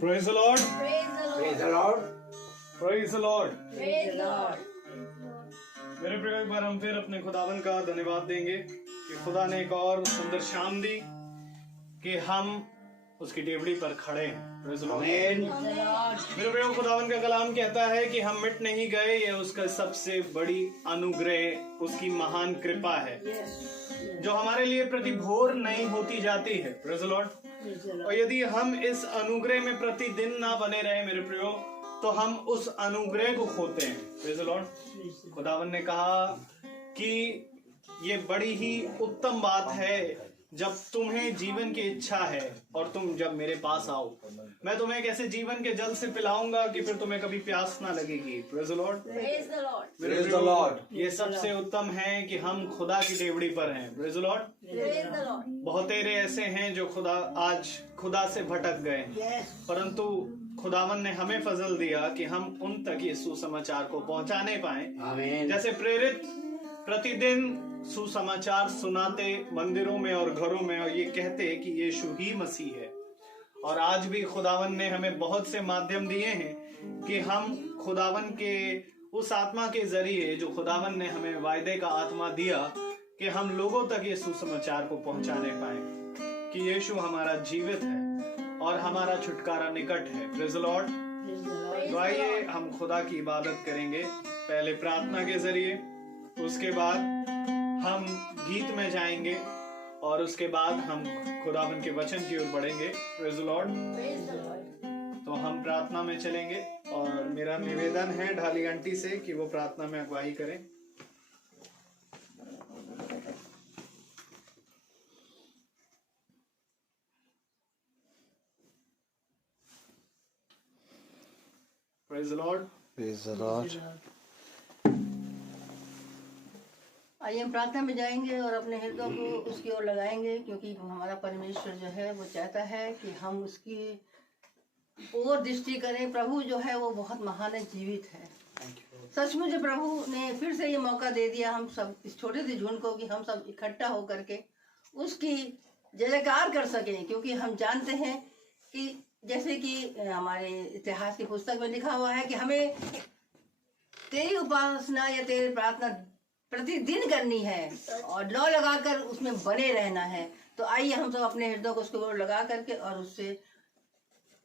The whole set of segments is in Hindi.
Praise the Lord. Praise the Lord. Praise the Lord. Praise the Lord. मेरे प्रिय, एक बार हम फिर अपने खुदावन का धन्यवाद देंगे कि खुदा ने एक और सुंदर शाम दी कि हम उसकी टेबड़ी पर खड़े हैं। Praise the Lord. मेरे प्रिय, खुदावन का कलाम कहता है कि हम मिट नहीं गए, ये उसका सबसे बड़ी अनुग्रह, उसकी महान कृपा है जो हमारे लिए प्रतिभोर नई होती जाती है। Praise the Lord. और यदि हम इस अनुग्रह में प्रतिदिन ना बने रहे मेरे प्रियो, तो हम उस अनुग्रह को खोते हैं। Praise the Lord. खुदावन ने कहा कि ये बड़ी ही उत्तम बात है जब तुम्हें जीवन की इच्छा है और तुम जब मेरे पास आओ, मैं तुम्हें एक ऐसे जीवन के जल से पिलाऊंगा कि फिर तुम्हें कभी प्यास ना लगेगी। Praise the Lord. Praise the Lord. Praise the Lord. ये सबसे उत्तम है कि हम खुदा की टेबड़ी पर हैं। Praise the Lord. Praise the Lord. बहुतेरे ऐसे हैं जो आज खुदा से भटक गए, परंतु खुदावन ने हमें फजल दिया कि हम उन तक ये सुसमाचार को पहुंचाने पाए। जैसे प्रेरित प्रतिदिन सुसमाचार सुनाते मंदिरों में और घरों में और ये कहते कि यीशु ही मसीह है। और आज भी खुदावन ने हमें बहुत से माध्यम दिए हैं कि हम खुदावन के उस आत्मा के जरिए जो खुदावन ने हमें वायदे का आत्मा दिया कि हम लोगों तक ये सुसमाचार को पहुंचाने पाए कि यीशु हमारा जीवित है और हमारा छुटकारा निकट है। Praise the Lord. तो आइए हम खुदा की इबादत करेंगे, पहले प्रार्थना के जरिए, उसके बाद हम गीत में जाएंगे और उसके बाद हम खुदावन के वचन की ओर बढ़ेंगे। Praise the Lord. तो हम प्रार्थना में चलेंगे और मेरा निवेदन है ढाली आंटी से कि वो प्रार्थना में अगुवाई करें। Praise the Lord. Praise the Lord. आइए हम प्रार्थना में जाएंगे और अपने हृदय को उसकी ओर लगाएंगे, क्योंकि हमारा परमेश्वर जो है वो चाहता है कि हम उसकी ओर दृष्टि करें। प्रभु जो है वो बहुत महान है, जीवित है। सचमुच प्रभु ने फिर से ये मौका दे दिया हम सब इस छोटे से झुंड को कि हम सब इकट्ठा होकर के उसकी जयकार कर सकें, क्योंकि हम जानते हैं कि जैसे कि हमारे इतिहास की पुस्तक में लिखा हुआ है कि हमें तेरी उपासना या तेरी प्रार्थना प्रतिदिन करनी है और लौ लगाकर उसमें बने रहना है। तो आइए हम सब अपने हृदय को उसके ओर लगा करके और उससे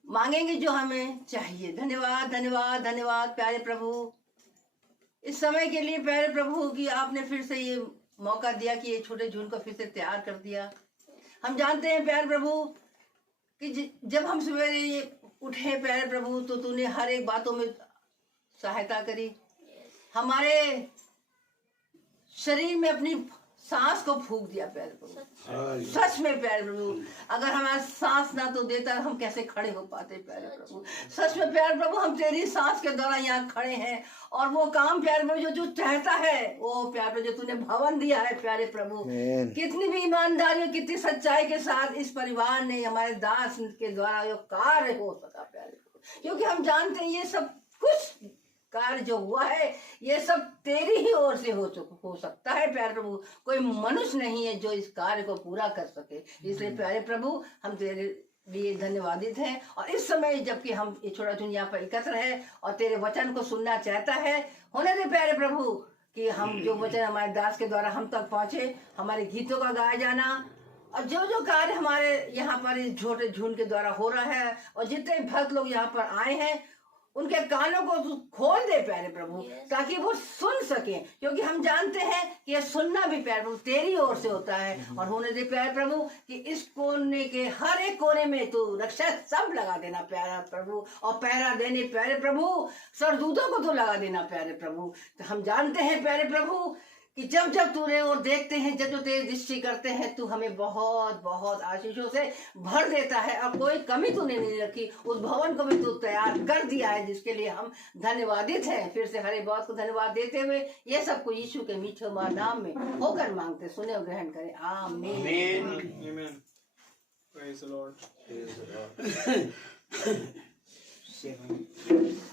मांगेंगे जो हमें चाहिए। धन्यवाद धन्यवाद धन्यवाद प्यारे प्रभु, इस समय के लिए प्यारे प्रभु कि आपने फिर से ये मौका दिया कि ये छोटे झुंड को फिर से तैयार कर दिया। हम जानते हैं प्यारे प्रभु कि जब हम सवेरे उठे प्यारे प्रभु तो तूने हर एक बातों में सहायता करी, हमारे शरीर में अपनी सांस को फूंक दिया प्यारे प्रभु। सच में प्यारे प्रभु, अगर हमारा सांस ना तो देता हम कैसे खड़े हो पाते प्यारे प्रभु। सच में प्यारे प्रभु, हम तेरी सांस के द्वारा यहाँ खड़े हैं और वो काम प्यारे प्रभु जो चाहता है वो प्यारे प्रभु जो तूने भवन दिया है प्यारे प्रभु, कितनी भी ईमानदारी और कितनी सच्चाई के साथ इस परिवार ने हमारे दास के द्वारा जो कार्य हो सका प्यारे प्रभु, क्योंकि हम जानते हैं ये सब कुछ कार्य जो हुआ है ये सब तेरी ही ओर से हो सकता है प्यारे प्रभु। कोई मनुष्य नहीं है जो इस कार्य को पूरा कर सके। इसलिए प्यारे प्रभु हम तेरे लिए धन्यवादित हैं। और इस समय जबकि हम ये छोटा झुंड यहाँ पर एकत्र है और तेरे वचन को सुनना चाहता है, होने दे प्यारे प्रभु कि हम जो वचन हमारे दास के द्वारा हम तक पहुँचे, हमारे गीतों का गाया जाना और जो जो कार्य हमारे यहाँ पर इस छोटे झुंड के द्वारा हो रहा है और जितने भक्त लोग यहाँ पर आए हैं उनके कानों को खोल दे प्यारे प्रभु, ताकि वो सुन सके, क्योंकि हम जानते हैं कि ये सुनना भी प्यारे प्रभु तेरी ओर से होता है। और होने दे प्यारे प्रभु कि इस कोने के हर एक कोने में तू रक्षा सब लगा देना प्यारा प्रभु, और पहरा देने प्यारे प्रभु सरदूतों को तो लगा देना प्यारे प्रभु। तो हम जानते हैं प्यारे प्रभु कि जब जब तूने और देखते हैं, जब जो तेरी दृष्टि करते हैं, तू हमें बहुत बहुत आशीषों से भर देता है और कोई कमी तूने नहीं रखी। उस भवन को भी तू तैयार कर दिया है, जिसके लिए हम धन्यवादित हैं। फिर से हरे बहुत को धन्यवाद देते हुए ये सब को यीशु के मीठे नाम में होकर मांगते, सुने और ग्रहण करें। आमीन। आमीन। Praise the Lord.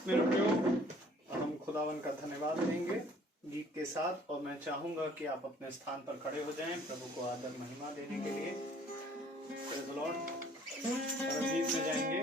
मेरे प्रियो, हम खुदावन का धन्यवाद देंगे गीत के साथ, और मैं चाहूंगा कि आप अपने स्थान पर खड़े हो जाएं प्रभु को आदर महिमा देने के लिए। Praise the Lord. और गीत में जाएंगे।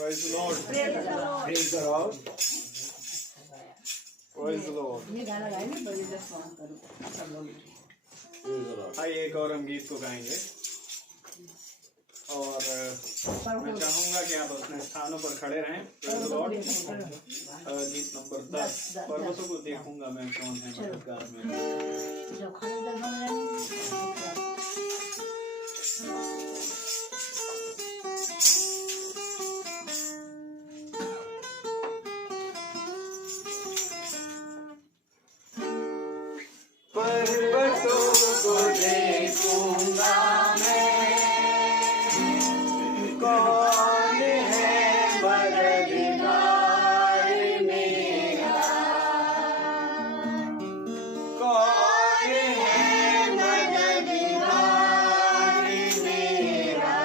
Praise the Lord. Praise the Lord. Praise the Lord. ये गाना गाए ना बड़ी जसवान करो सब लोग। आइए एक और हम गीत को गाएंगे और मैं चाहूंगा कि आप अपने स्थानों पर खड़े रहें। Praise the Lord. गीत नंबर 10 पर्वतों को देखूंगा मैं कौन है मददगार में। पर्वतों को देखूंगा मैं कौन है मददगार मेरा, कौन है मददगार मेरा।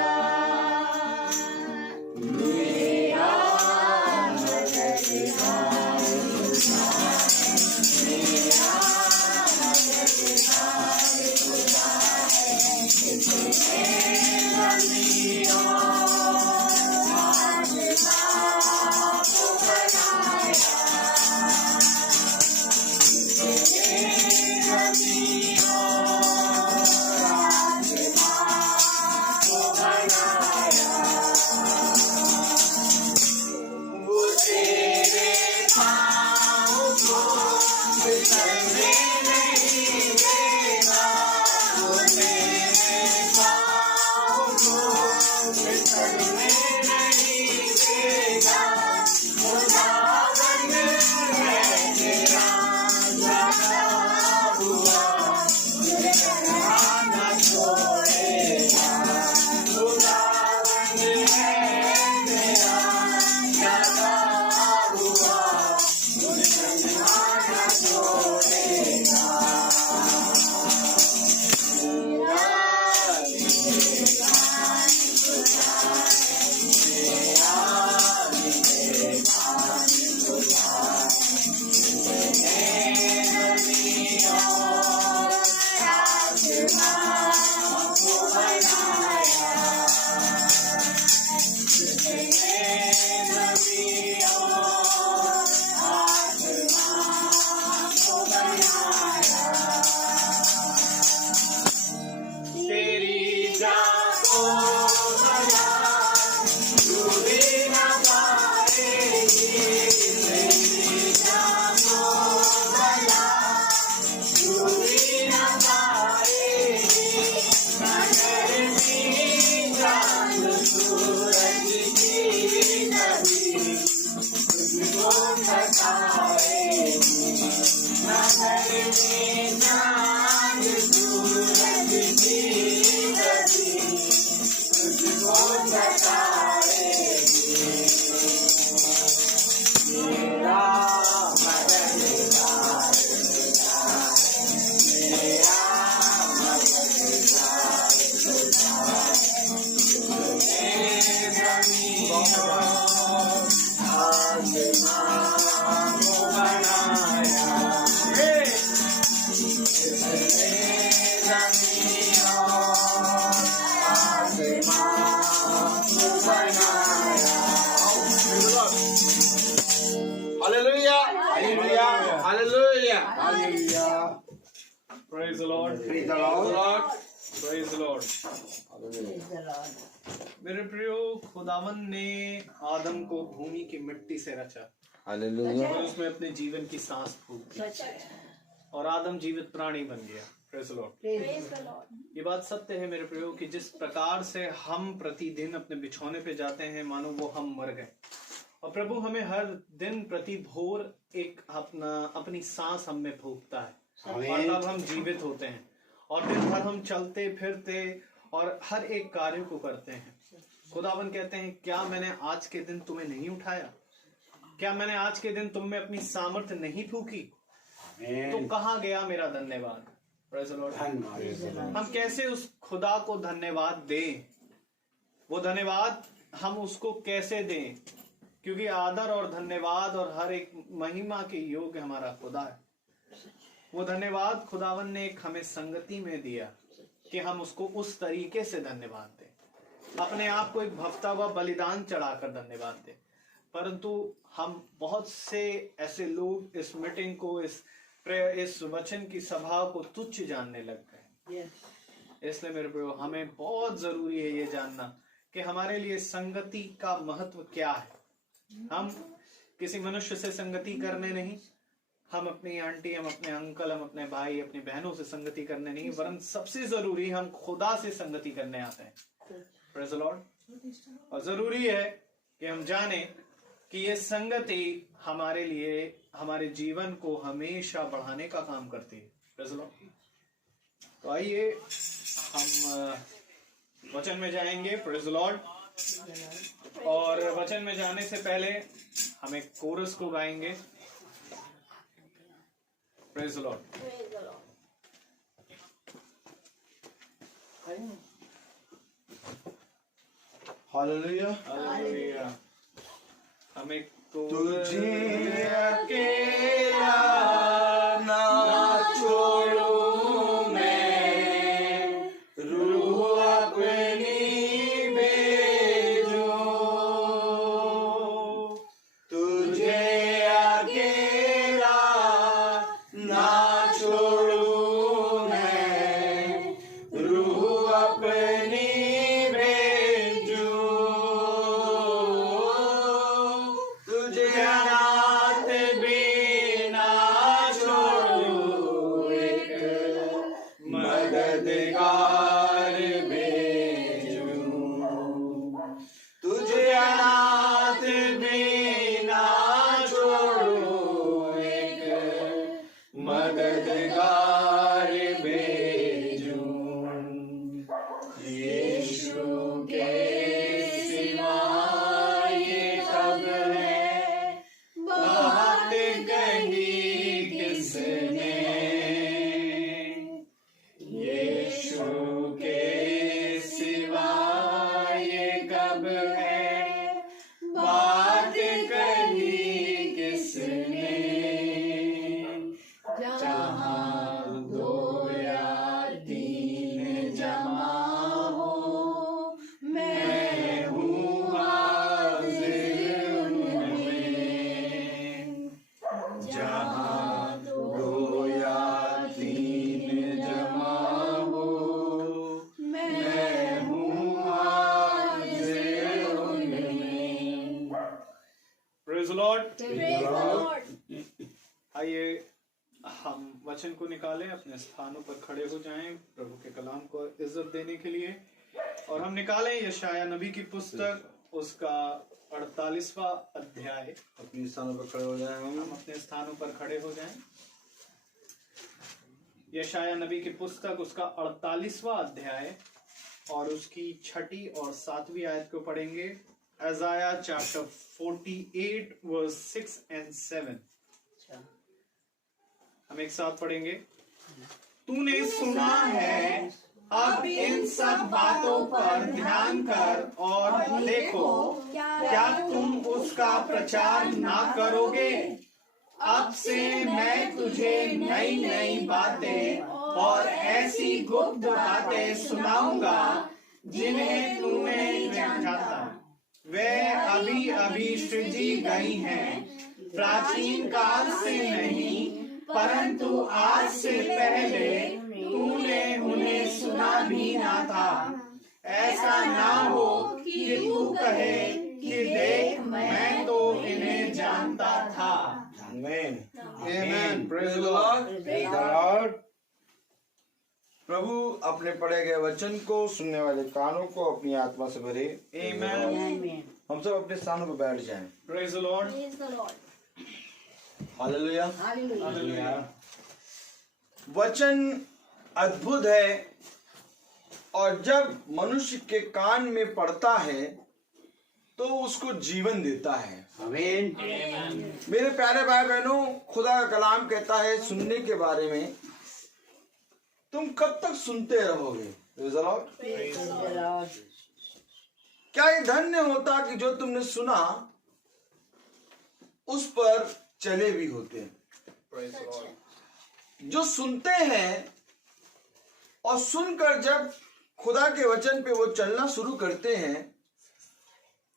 Hallelujah. Praise the Lord. Praise the Lord. Praise the Lord. Praise the Lord. मेरे प्रियो, खुदावन ने आदम को भूमि की मिट्टी से रचा Hallelujah. और उसमें अपने जीवन की सांस फूंक दी सच है। और आदम जीवित प्राणी बन गया। Praise the Lord. Praise the Lord. ये बात सत्य है मेरे प्रियो कि जिस प्रकार से हम प्रतिदिन अपने बिछौने पे जाते हैं मानो वो हम मर गए, और प्रभु हमें हर दिन प्रति भोर एक अपनी सांस हम में फूंकता है और तब हम जीवित होते हैं और दिन भर हम चलते फिरते और हर एक कार्य को करते हैं। खुदावन कहते हैं, क्या मैंने आज के दिन तुम्हें नहीं उठाया? क्या मैंने आज के दिन तुम में अपनी सामर्थ्य नहीं फूकी? तो कहाँ गया मेरा धन्यवाद? Praise the Lord. हम कैसे उस खुदा को धन्यवाद दें? वो धन्यवाद हम उसको कैसे दें? क्योंकि आदर और धन्यवाद और हर एक महिमा के योग्य हमारा खुदा है। वो धन्यवाद खुदावन ने एक हमें संगति में दिया कि हम उसको उस तरीके से धन्यवाद दें, अपने आप को एक भफ्ता व बलिदान चढ़ाकर धन्यवाद दें। परंतु हम बहुत से ऐसे लोग इस मीटिंग को, इस वचन की सभा को तुच्छ जानने लग गए। इसलिए मेरे प्रियो, हमें बहुत जरूरी है ये जानना कि हमारे लिए संगति का महत्व क्या है। हम किसी मनुष्य से संगति करने नहीं, हम अपनी आंटी, हम अपने अंकल, हम अपने भाई, अपनी बहनों से संगति करने नहीं, वरन सबसे जरूरी हम खुदा से संगति करने आते हैं। Praise the Lord. और जरूरी है कि हम जाने कि ये संगति हमारे लिए, हमारे जीवन को हमेशा बढ़ाने का काम करती है। Praise the Lord. तो आइए हम वचन में जाएंगे। Praise the Lord. और वचन में जाने से पहले हम एक कोरस को गाएंगे। Praise the Lord. Hallelujah. Hallelujah. हम एक तुझे अकेला ना छोड़ूं मैं, रूह अपनी भेजूं। तुझे अकेला ना छोड़ूं मैं, रूह अपनी आइए हम वचन को निकालें, अपने स्थानों पर खड़े हो जाएं प्रभु के कलाम को इज्जत देने के लिए, और हम निकालें यशाया नबी की पुस्तक, उसका 48वां अध्याय। अपने स्थानों पर खड़े हो जाएं। हम अपने स्थानों पर खड़े हो जाएं। यशाया नबी की पुस्तक, उसका 48वां अध्याय और उसकी 6 और 7वीं आयत को पढ़ेंगे। Isaiah chapter 48 verse 6 and 7। हम एक साथ पढ़ेंगे। तूने सुना है, अब इन सब बातों पर ध्यान कर और देखो, क्या तुम उसका प्रचार ना करोगे? अब से मैं तुझे नई नई बातें और ऐसी गुप्त बातें सुनाऊंगा जिन्हें तू नहीं जानता। वे अभी अभी सृजी गई हैं, प्राचीन काल से नहीं परंतु आज से पहले तूने उन्हें सुना भी ना था। ऐसा ना हो कि तू कहे कि देख मैं तो इन्हें जानता था। आमीन आमीन। Praise the lord. Praise the lord. प्रभु अपने पढ़े गए वचन को सुनने वाले कानों को अपनी आत्मा से भरे। आमीन। हम सब अपने स्थानों पर बैठ जाएं। Praise the Lord. Hallelujah. Hallelujah. वचन अद्भुत है और जब मनुष्य के कान में पड़ता है तो उसको जीवन देता है। आमीन। मेरे प्यारे भाई बहनों, खुदा का कलाम कहता है सुनने के बारे में, तुम कब तक सुनते रहोगे? क्या ये धन्य होता कि जो तुमने सुना उस पर चले भी होते। जो सुनते हैं और सुनकर जब खुदा के वचन पे वो चलना शुरू करते हैं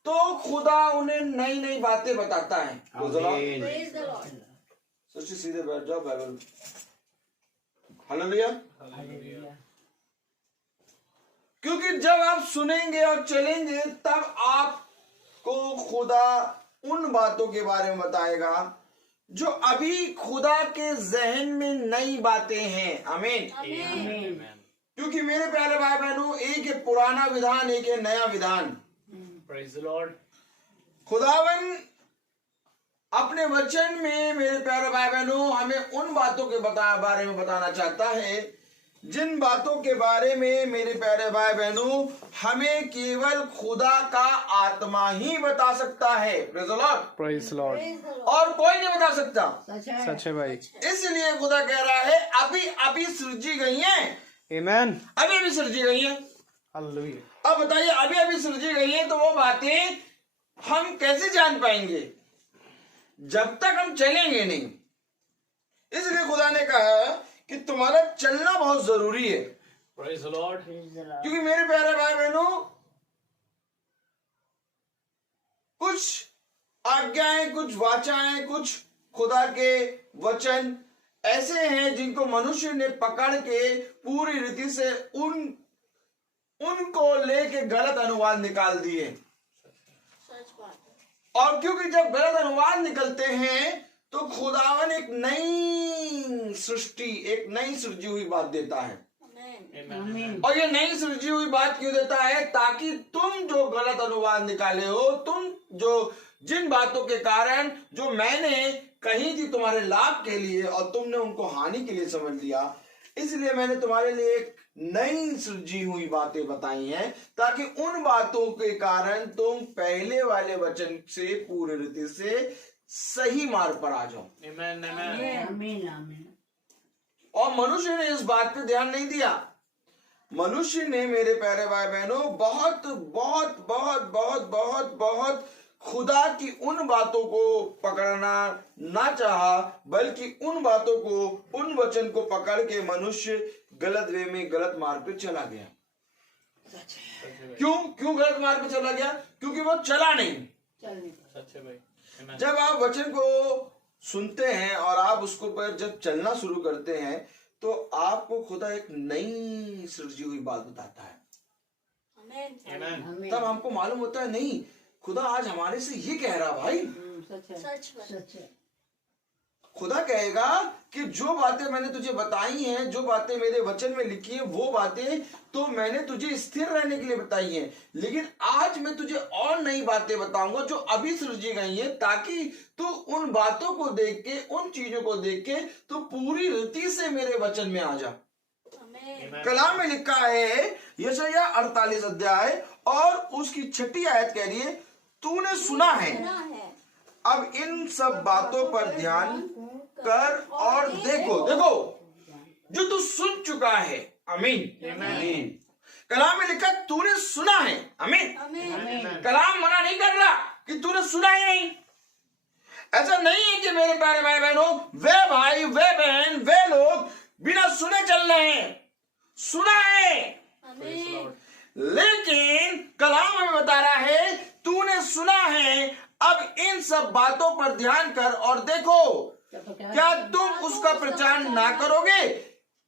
तो खुदा उन्हें नई नई बातें बताता है। सोचिए, सीधे बैठ जाओ, बाइबल। हालेलुया। क्योंकि जब आप सुनेंगे और चलेंगे तब आपको खुदा उन बातों के बारे में बताएगा जो अभी खुदा के जहन में नई बातें हैं। आमीन। क्योंकि मेरे प्यारे भाई बहनों, एक है पुराना विधान, एक है नया विधान। Praise the Lord. खुदावन अपने वचन में मेरे प्यारे भाई बहनों हमें उन बातों के बारे में बताना चाहता है जिन बातों के बारे में मेरे प्यारे भाई बहनों हमें केवल खुदा का आत्मा ही बता सकता है। Praise the lord. Praise Lord. और कोई नहीं बता सकता। सच है भाई। इसलिए खुदा कह रहा है अभी अभी सृजी गई है। आमीन। अभी अभी सृजी गई है। हालेलुया। अब बताइए, अभी अभी सृजी गई है तो वो बातें हम कैसे जान पाएंगे जब तक हम चलेंगे नहीं। इसलिए खुदा ने कहा कि तुम्हारा चलना बहुत जरूरी है। Praise the Lord. क्योंकि मेरे प्यारे भाई बहनों कुछ आज्ञाएं, कुछ वाचाएं, कुछ खुदा के वचन ऐसे हैं जिनको मनुष्य ने पकड़ के पूरी रीति से उनको लेके गलत अनुवाद निकाल दिए। और क्योंकि जब गलत अनुवाद निकलते हैं तो खुदावन एक नई सृष्टि, एक नई सृजी हुई बात देता है। और ये नई सृजी हुई बात क्यों देता है? ताकि तुम जो गलत अनुवाद निकाले हो, तुम जो जिन बातों के कारण जो मैंने कही थी तुम्हारे लाभ के लिए और तुमने उनको हानि के लिए समझ लिया, इसलिए मैंने तुम्हारे लिए एक नई सृजी हुई बातें बताई हैं ताकि उन बातों के कारण तुम पहले वाले वचन से पूरी रीति से सही मार्ग पर आ जाओ। और मनुष्य ने इस बात पे ध्यान नहीं दिया। मनुष्य ने मेरे प्यारे भाई बहनों बहुत बहुत बहुत बहुत बहुत बहुत खुदा की उन बातों को पकड़ना ना चाहा, बल्कि उन बातों को, उन वचन को पकड़ के मनुष्य गलत वे में, गलत मार्ग पे चला गया। क्यों गलत मार्ग पे चला गया? क्योंकि वो चला नहीं। जब आप वचन को सुनते हैं और आप उसको पर जब चलना शुरू करते हैं तो आपको खुदा एक नई सृजी हुई बात बताता है। तब हमको मालूम होता है नहीं, खुदा आज हमारे से ये कह रहा भाई। सच है। खुदा कहेगा कि जो बातें मैंने तुझे बताई हैं, जो बातें मेरे वचन में लिखी हैं, वो बातें तो मैंने तुझे स्थिर रहने के लिए बताई हैं, लेकिन आज मैं तुझे और नई बातें बताऊंगा जो अभी सृजी गई हैं, ताकि तू उन बातों को देख के, उन चीजों को देख के तू पूरी रीति से मेरे वचन में आ जा। कलाम में लिखा है यशायाह 48 अध्याय और उसकी 6 आयत कह रही है, तूने सुना है, अब इन सब बातों पर ध्यान कर और देखो जो तू सुन चुका है। आमीन। कलाम में लिखा तूने सुना है। आमीन। कलाम मना नहीं कर रहा कि तूने सुना ही नहीं। ऐसा नहीं है कि मेरे प्यारे भाई बहनों, वे भाई, वे बहन, वे लोग बिना सुने चल रहे हैं। सुना है, लेकिन कलाम हमें बता रहा है तूने सुना है, अब इन सब बातों पर ध्यान कर और देखो क्या तुम उसका प्रचार ना करोगे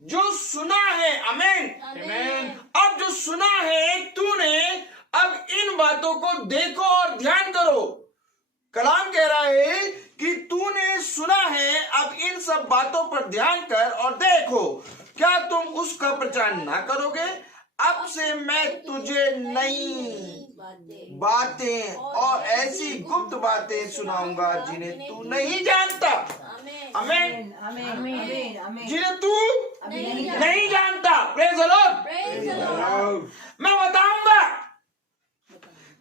जो सुना है? आमीन। अब जो सुना है तूने, अब इन बातों को देखो और ध्यान करो। कलाम कह रहा है कि तूने सुना है, अब इन सब बातों पर ध्यान कर और देखो, क्या तुम उसका प्रचार ना करोगे? अब से मैं तुझे नई बातें और ऐसी गुप्त बातें सुनाऊंगा जिन्हें तू नहीं जानता। आमीन। जिन्हें तू नहीं जानता। Praise the Lord. मैं बताऊंगा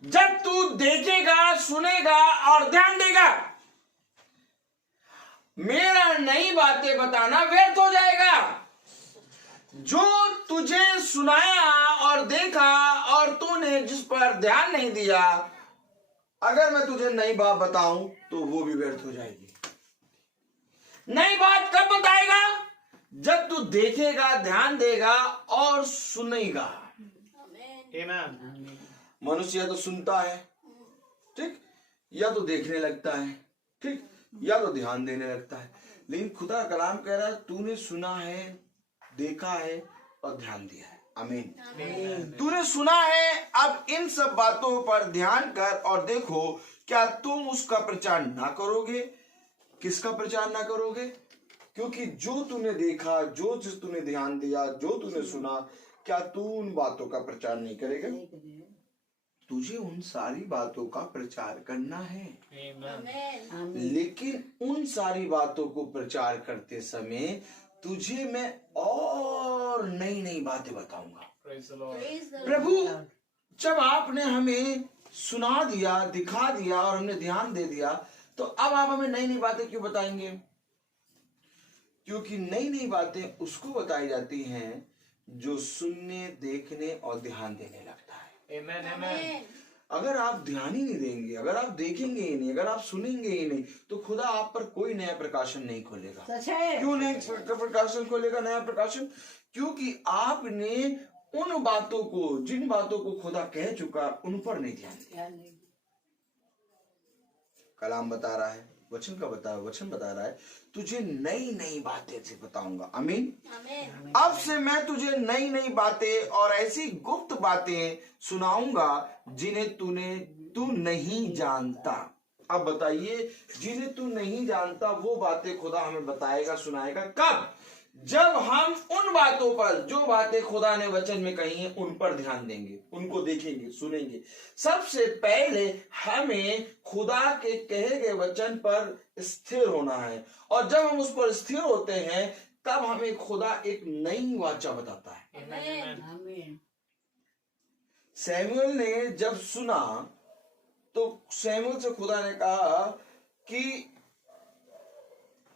जब तू देखेगा, सुनेगा और ध्यान देगा। मेरा नई बातें बताना व्यर्थ हो जाएगा। जो तुझे सुनाया और देखा और तूने जिस पर ध्यान नहीं दिया, अगर मैं तुझे नई बात बताऊं तो वो भी व्यर्थ हो जाएगी। नई बात कब बताएगा? जब तू देखेगा, ध्यान देगा और सुनेगा। मनुष्य या तो सुनता है, ठीक, या तो देखने लगता है, ठीक, या तो ध्यान देने लगता है। लेकिन खुदा कलाम कह रहा है तूने सुना है, देखा है और ध्यान दिया है। आमीन। तूने सुना है, अब इन सब बातों पर ध्यान कर और देखो, क्या तुम उसका प्रचार ना करोगे? किसका प्रचार ना करोगे? क्योंकि जो तूने देखा, जो चीज तूने ध्यान दिया, जो तूने सुना, क्या तू उन बातों का प्रचार नहीं करेगा? तुझे उन सारी बातों का प्रचार करना है। लेकिन उन सारी बातों को प्रचार करते समय तुझे मैं और नई नई बातें बताऊंगा। प्रभु, जब आपने हमें सुना दिया, दिखा दिया और हमने ध्यान दे दिया, तो अब आप हमें नई नई बातें क्यों बताएंगे? क्योंकि नई नई बातें उसको बताई जाती हैं जो सुनने, देखने और ध्यान देने लगता है। आमीन। अगर आप ध्यान ही नहीं देंगे, अगर आप देखेंगे ही नहीं, अगर आप सुनेंगे ही नहीं, तो खुदा आप पर कोई नया प्रकाशन नहीं खोलेगा। क्यों नहीं प्रकाशन खोलेगा? नया प्रकाशन क्योंकि आपने उन बातों को, जिन बातों को खुदा कह चुका, उन पर नहीं ध्यान दिया। कलाम बता रहा है, वचन बता रहा है तुझे नई नई बातें से बताऊंगा। आमीन। अब से मैं तुझे नई नई बातें और ऐसी गुप्त बातें सुनाऊंगा जिन्हें तू नहीं जानता। अब बताइए, जिन्हें तू नहीं जानता वो बातें खुदा हमें बताएगा, सुनाएगा कब? जब हम उन बातों पर, जो बातें खुदा ने वचन में कही हैं, उन पर ध्यान देंगे, उनको देखेंगे, सुनेंगे। सबसे पहले हमें खुदा के कहे गए वचन पर स्थिर होना है, और जब हम उस पर स्थिर होते हैं तब हमें खुदा एक नई वाचा बताता है। सैमुअल ने जब सुना तो सैमुअल से खुदा ने कहा कि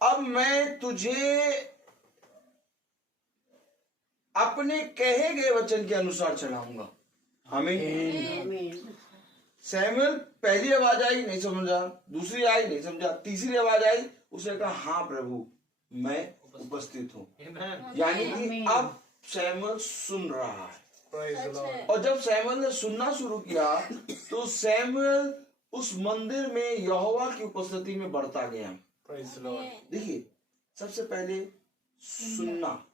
अब मैं तुझे अपने कहे गए वचन के अनुसार चलाऊंगा। आमीन। सैमुअल पहली आवाज आई, नहीं समझा, दूसरी आई, नहीं समझा, तीसरी आवाज आई, उसने कहा हाँ प्रभु मैं उपस्थित हूँ। यानी कि अब सैमुअल सुन रहा है। और जब सैमुअल ने सुनना शुरू किया तो सैमुअल उस मंदिर में यहोवा की उपस्थिति में बढ़ता गया। देखिए, सबसे पहले सुनना।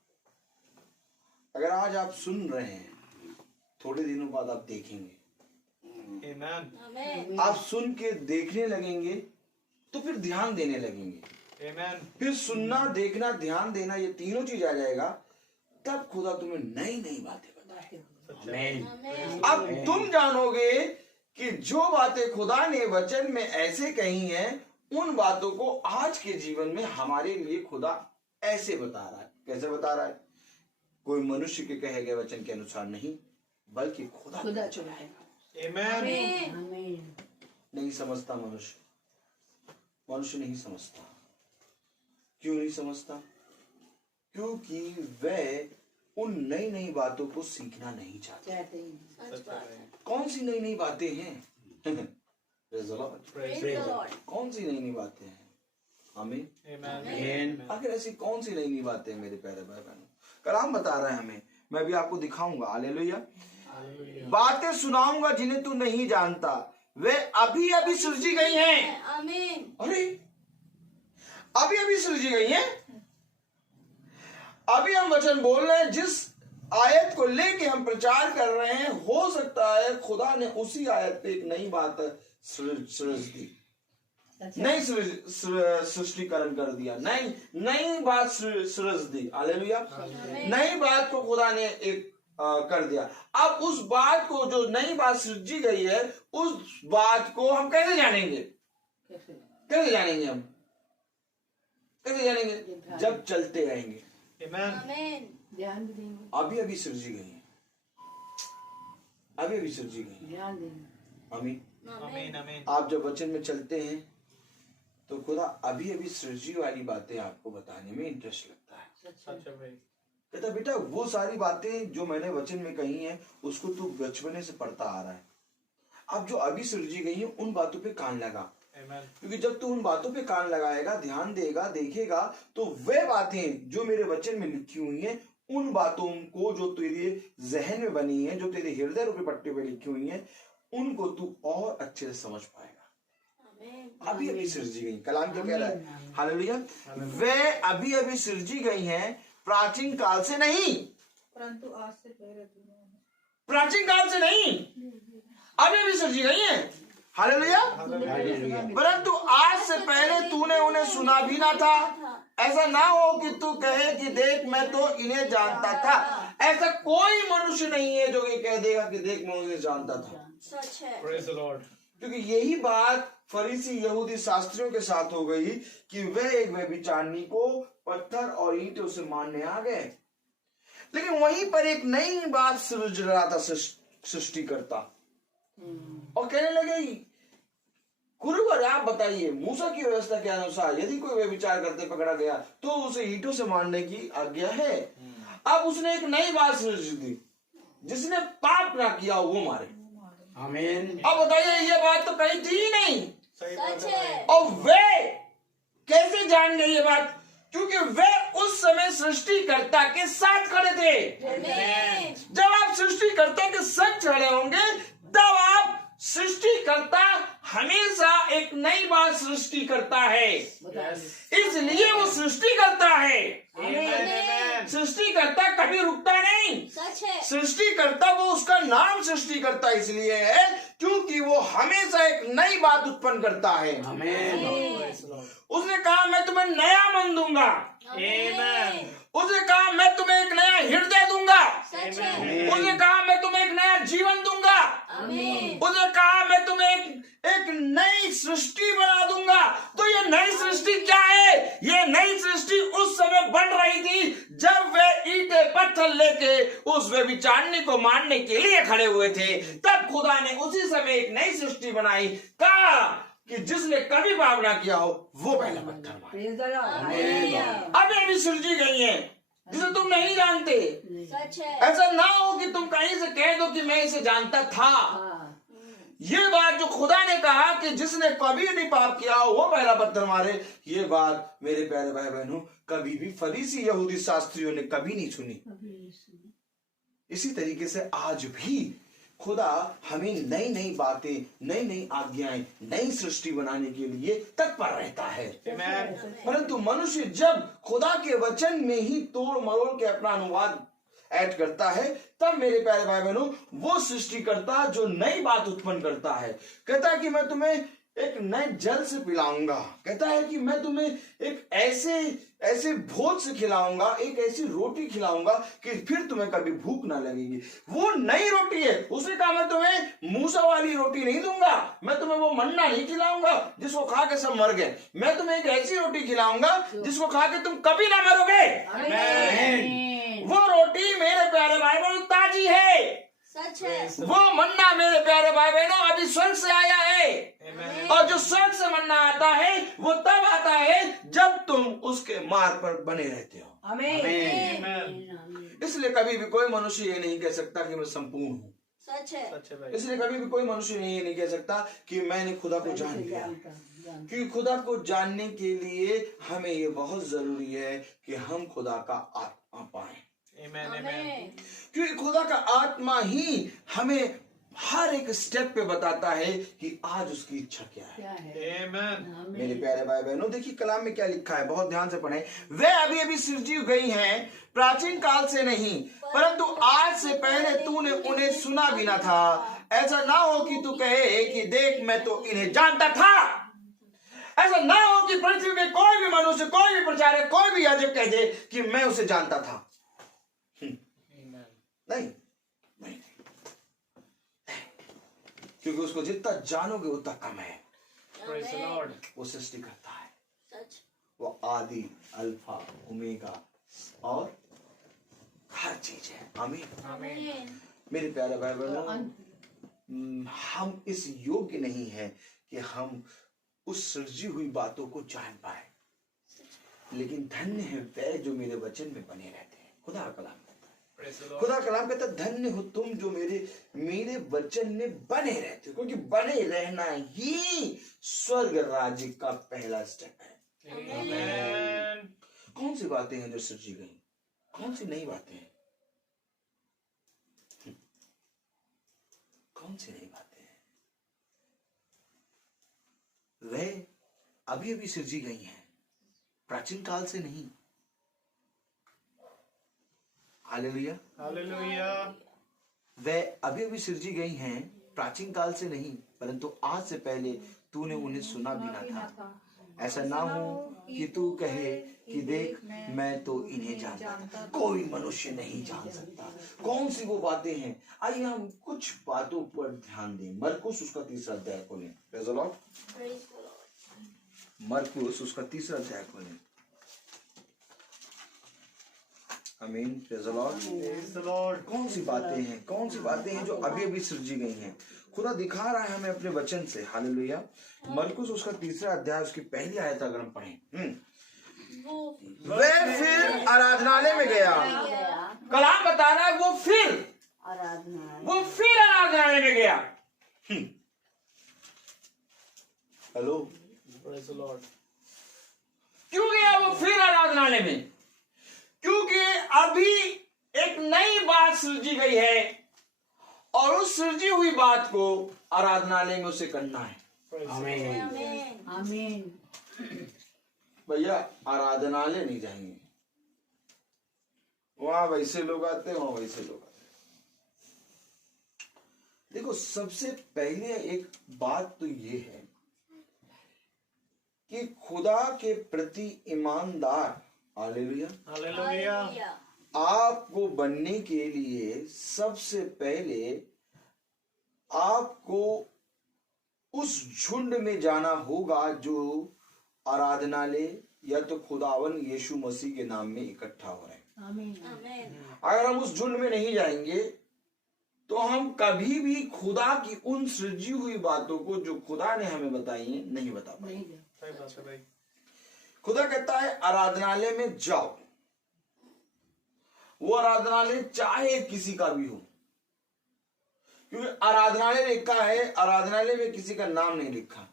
अगर आज आप सुन रहे हैं, थोड़े दिनों बाद आप देखेंगे। आप सुन के देखने लगेंगे तो फिर ध्यान देने लगेंगे। फिर सुनना, देखना, ध्यान देना, ये तीनों चीज आ जाएगा, तब खुदा तुम्हें नई नई बातें बताएगा। अब तुम जानोगे कि जो बातें खुदा ने वचन में ऐसे कही हैं, उन बातों को आज के जीवन में हमारे लिए खुदा ऐसे बता रहा है। कैसे बता रहा है? कोई मनुष्य के कहे गए वचन के अनुसार नहीं, बल्कि खुदा चलाएगा। नहीं समझता मनुष्य नहीं समझता। क्यों नहीं समझता? क्योंकि वह उन नई नई बातों को सीखना नहीं चाहते। कौन सी नई नई बातें हैं? कौन सी नई नई बातें हैं? आमीन। आखिर ऐसी कौन सी नई नई बातें मेरे प्यारे भाई बहनों? कलाम बता रहा है हमें, मैं भी आपको दिखाऊंगा। हालेलुया। बातें सुनाऊंगा जिन्हें तू नहीं जानता, वे अभी अभी सृजी गई हैं। आमीन। अरे अभी अभी सृजी गई हैं। अभी हम वचन बोल रहे हैं, जिस आयत को लेके हम प्रचार कर रहे हैं, हो सकता है खुदा ने उसी आयत पे एक नई बात सृज दी, नई सृष्टिकरण कर दिया, नई बात सृज दी। हालेलुया। नई बात को खुदा ने एक कर दिया। अब उस बात को, जो नई बात सृजी गई है, उस बात को हम कैसे जानेंगे? कैसे जानेंगे? हम कैसे जानेंगे? जब चलते रहेंगे। ध्यान देंगे। अभी अभी सृजी गई है, अभी अभी सृजी गई है। ध्यान देंगे। आमीन। आप जब वचन में चलते हैं तो खुदा अभी अभी सृजी वाली बातें आपको बताने में इंटरेस्ट लगता है। अच्छा भाई। कहता बेटा, वो सारी बातें जो मैंने वचन में कही हैं, उसको तू बचपने से पढ़ता आ रहा है। अब जो अभी सृजी गई है, उन बातों पे कान लगा, क्योंकि जब तू उन बातों पे कान लगाएगा, ध्यान देगा, देखेगा, तो वे बातें जो मेरे वचन में लिखी हुई हैं, उन बातों को जो तेरे जहन में बनी है, जो तेरे हृदय रूपी पट्टे पे लिखी हुई हैं, उनको तू और अच्छे से समझ पाएगा। अभी अभी सृजी गई, कलाम क्या कह रहा है? हालेलुया। वे अभी अभी सृजी गई हैं, प्राचीन काल से नहीं, परंतु आज से पहले प्राचीन काल से नहीं, अभी अभी सृजी गई हैं। हालेलुया। परंतु आज से पहले तूने उन्हें सुना भी ना था। ऐसा ना हो कि तू कहे कि देख मैं तो इन्हें जानता था। ऐसा कोई मनुष्य नहीं है जो ये कह देगा कि देख मैं उन्हें जानता था। सच है। Praise the Lord. क्योंकि यही बात फरीसी यहूदी शास्त्रियों के साथ हो गई कि वे एक व्यभिचारिणी को पत्थर और ईंटों से मारने आ गए। लेकिन वहीं पर एक नई बात सृज रहा था सृष्टिकर्ता, और कहने लगे, गुरुवर आप बताइए, मूसा की व्यवस्था के अनुसार यदि कोई व्यभिचार करते पकड़ा गया तो उसे ईंटों से मारने की आज्ञा है। अब उसने एक नई बात सृज दी, जिसने पाप ना किया वो मारे। आमीन। अब बताइए, ये बात तो कही थी ही नहीं। सच है। और वे कैसे जान गए ये बात? क्योंकि वे उस समय सृष्टिकर्ता के साथ खड़े थे। जब आप सृष्टिकर्ता के साथ खड़े होंगे, तब आप सृष्टिकर्ता हमेशा एक नई बात सृष्टि करता है, इसलिए वो सृष्टि करता है। सृष्टिकर्ता कभी रुकता नहीं। सच है। सृष्टिकर्ता, वो उसका नाम सृष्टिकर्ता इसलिए है क्योंकि वो हमेशा एक नई बात उत्पन्न करता है। उसने कहा मैं तुम्हें नया मन दूंगा। उसने कहा मैं तुम्हें एक नया हृदय दूंगा। उसने कहा मैं तुम्हें एक नया जीवन दूंगा। उसने कहा मैं तुम्हें एक नई सृष्टि बना दूंगा। तो ये नई सृष्टि क्या है? ये नई सृष्टि उस समय बन रही थी जब वे ईंटे पत्थर लेके उस व्यभिचारिणी को मारने के लिए खड़े हुए थे। तब खुदा ने उसी समय एक नई सृष्टि बनाई, कहा कि जिसने कभी पाप ना किया हो वो पहला पत्थर मारे। अब ये भी सृजी गई है जिसे तुम नहीं जानते। सच है। ऐसा ना हो कि तुम कहीं से कह दो कि मैं इसे जानता था। ये बात जो खुदा ने कहा कि जिसने कभी नहीं पाप किया हो वो पहला पत्थर मारे, ये बात मेरे प्यारे भाई बहनों कभी भी फरीसी यहूदी शास्त्रियों ने कभी नहीं सुनी। इसी तरीके से आज भी खुदा हमें नई नई बातें, नई नई आज्ञाएं, नई सृष्टि बनाने के लिए तत्पर रहता है। परंतु मनुष्य जब खुदा के वचन में ही तोड़ मरोड़ के अपना अनुवाद ऐड करता है, तब मेरे प्यारे भाई बहनों वो सृष्टिकर्ता जो नई बात उत्पन्न करता है, कहता है कि मैं तुम्हें एक नए जल से पिलाऊंगा। कहता है कि मैं तुम्हें एक ऐसे भोज से खिलाऊंगा, एक ऐसी रोटी खिलाऊंगा कि फिर तुम्हें कभी भूख ना लगेगी। वो नई रोटी है। उसने कहा मैं तुम्हें मूसा वाली रोटी नहीं दूंगा, मैं तुम्हें वो मन्ना नहीं खिलाऊंगा जिसको खा के सब मर गए। मैं तुम्हें एक ऐसी रोटी खिलाऊंगा जिसको खा के तुम कभी ना मरोगे। वो रोटी मेरे प्यारे भाई बहनों ताजी है। सच है। वो मन्ना मेरे प्यारे भाई बहनों अभी स्वर्ग से आया है। और जो स्वर्ग से मन्ना आता है वो तब आता है जब तुम उसके मार्ग पर बने रहते हो। इसलिए कभी भी कोई मनुष्य ये नहीं कह सकता कि मैं संपूर्ण हूँ। सच है। इसलिए कभी भी कोई मनुष्य ये नहीं कह सकता कि मैंने खुदा को जान लिया। क्योंकि खुदा को जानने के लिए हमें ये बहुत जरूरी है कि हम खुदा का आत्मा पाएं। क्योंकि खुदा का आत्मा ही हमें हर एक स्टेप पे बताता है कि आज उसकी इच्छा क्या है। Amen. मेरे प्यारे भाई बहनों, देखिए कलाम में क्या लिखा है, बहुत ध्यान से पढ़ें। वे अभी अभी सृजी गई हैं, प्राचीन काल से नहीं, परंतु आज से पहले तूने उन्हें सुना भी ना था। ऐसा ना हो कि तू कहे कि देख मैं तो इन्हें जानता था। ऐसा ना हो कि पृथ्वी में कोई भी मनुष्य, कोई भी प्रचारक, कोई भी याजक कह दे कि मैं उसे जानता था। नहीं, क्योंकि उसको जितना जानोगे उतना कम है। Praise the Lord. वो सृष्टि करता है, सच। वो आदि, अल्फा, ओमेगा और हर चीज है। आमीन। आमीन। मेरे प्यारे भाई बहनों, हम इस योग्य नहीं है कि हम उस सृजी हुई बातों को जान पाए, लेकिन धन्य है वे जो मेरे वचन में बने रहते हैं। खुदा का कलाम Praise the Lord. खुदा कलाम कहता है, धन्य हो तुम जो मेरे वचन में बने रहते हो, क्योंकि बने रहना ही स्वर्ग राज्य का पहला स्टेप है। Amen. कौन सी बातें हैं जो सृजी गई, कौन सी नई बातें हैं, कौन सी नई बातें हैं? वे अभी अभी सृजी गई हैं, प्राचीन काल से नहीं। हालेलुया। Hallelujah. वे अभी अभी सृजी गई हैं, प्राचीन काल से नहीं, परंतु आज से पहले तूने उन्हें सुना भी ना था। ऐसा ना हो कि तू कहे कि देख मैं तो इन्हें जानता था। कोई मनुष्य नहीं जान सकता। कौन सी वो बातें हैं? आइए हम कुछ बातों पर ध्यान दें। मरकुस उसका 3रा अध्याय खोलें। Praise the Lord. Praise the Lord. मरकुस उसका 3रा अध्याय खोलें। आमीन। Praise the Lord. Praise the Lord. कौन सी बातें हैं, कौन सी बातें हैं जो अभी अभी सृजी गई हैं? खुदा दिखा रहा है हमें अपने वचन से। हालेलुया। मरकुस उसका 3रा अध्याय उसकी पहली आयत अगर हम पढ़ें, वे फिर आराधनालय में गया। कलाम बता रहा है वो फिर आराधनालय में गया। Hello, Praise the Lord. क्यों गया वो फिर आराधनालय में? क्योंकि अभी एक नई बात सृजी गई है और उस सृजी हुई बात को आराधनालय में उसे करना है। Praise the आमीन। आमीन। आमीन। भैया आराधनालय नहीं जाएंगे, वहां वैसे लोग आते हैं, वहां वैसे लोग आते हैं। देखो, सबसे पहले एक बात तो ये है कि खुदा के प्रति ईमानदार, हालेलुया, Hallelujah. हालेलुया। आपको बनने के लिए सबसे पहले आपको उस झुंड में जाना होगा जो आराधनालय या तो खुदावन यीशु मसीह के नाम में इकट्ठा हो रहे हैं। आमीन। आमीन। अगर हम उस झुंड में नहीं जाएंगे तो हम कभी भी खुदा की उन सृजी हुई बातों को जो खुदा ने हमें बताई है नहीं बता पाएंगे। सही बात है भाई। खुदा कहता है आराधनालय में जाओ। वो आराधनालय चाहे किसी का भी हो, क्योंकि आराधनालय लिखा है, आराधनालय में किसी का नाम नहीं लिखा।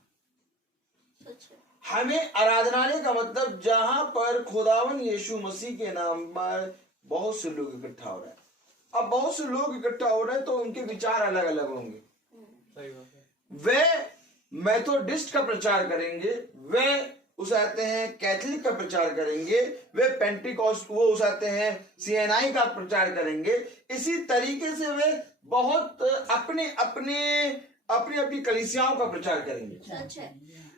सच है। हमें आराधनालय का मतलब जहां पर खुदावन यीशु मसीह के नाम पर बहुत से लोग इकट्ठा हो रहे हैं। अब बहुत से लोग इकट्ठा हो रहे हैं तो उनके विचार अलग अलग होंगे। सही बात है। वे मेथोडिस्ट का प्रचार करेंगे, वे उस आते हैं कैथलिक का प्रचार करेंगे, वे पेंटिकॉस्ट वो उस आते हैं सीएनआई का प्रचार करेंगे। इसी तरीके से वे बहुत अपने अपनी कलीसियाओं का प्रचार करेंगे। सच है।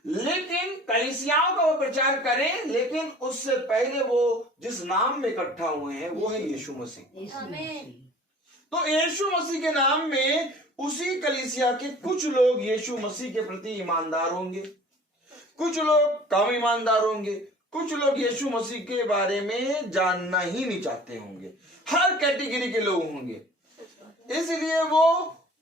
लेकिन कलीसियाओं का वो प्रचार करें, लेकिन उससे पहले वो जिस नाम में इकट्ठा हुए हैं वो है यीशु मसीह। आमीन। तो यीशु मसीह के नाम में उसी कलीसिया के कुछ लोग यीशु मसीह के प्रति ईमानदार होंगे, कुछ लोग कम ईमानदार होंगे, कुछ लोग यीशु मसीह के बारे में जानना ही नहीं चाहते होंगे। हर कैटेगरी के लोग होंगे, इसलिए वो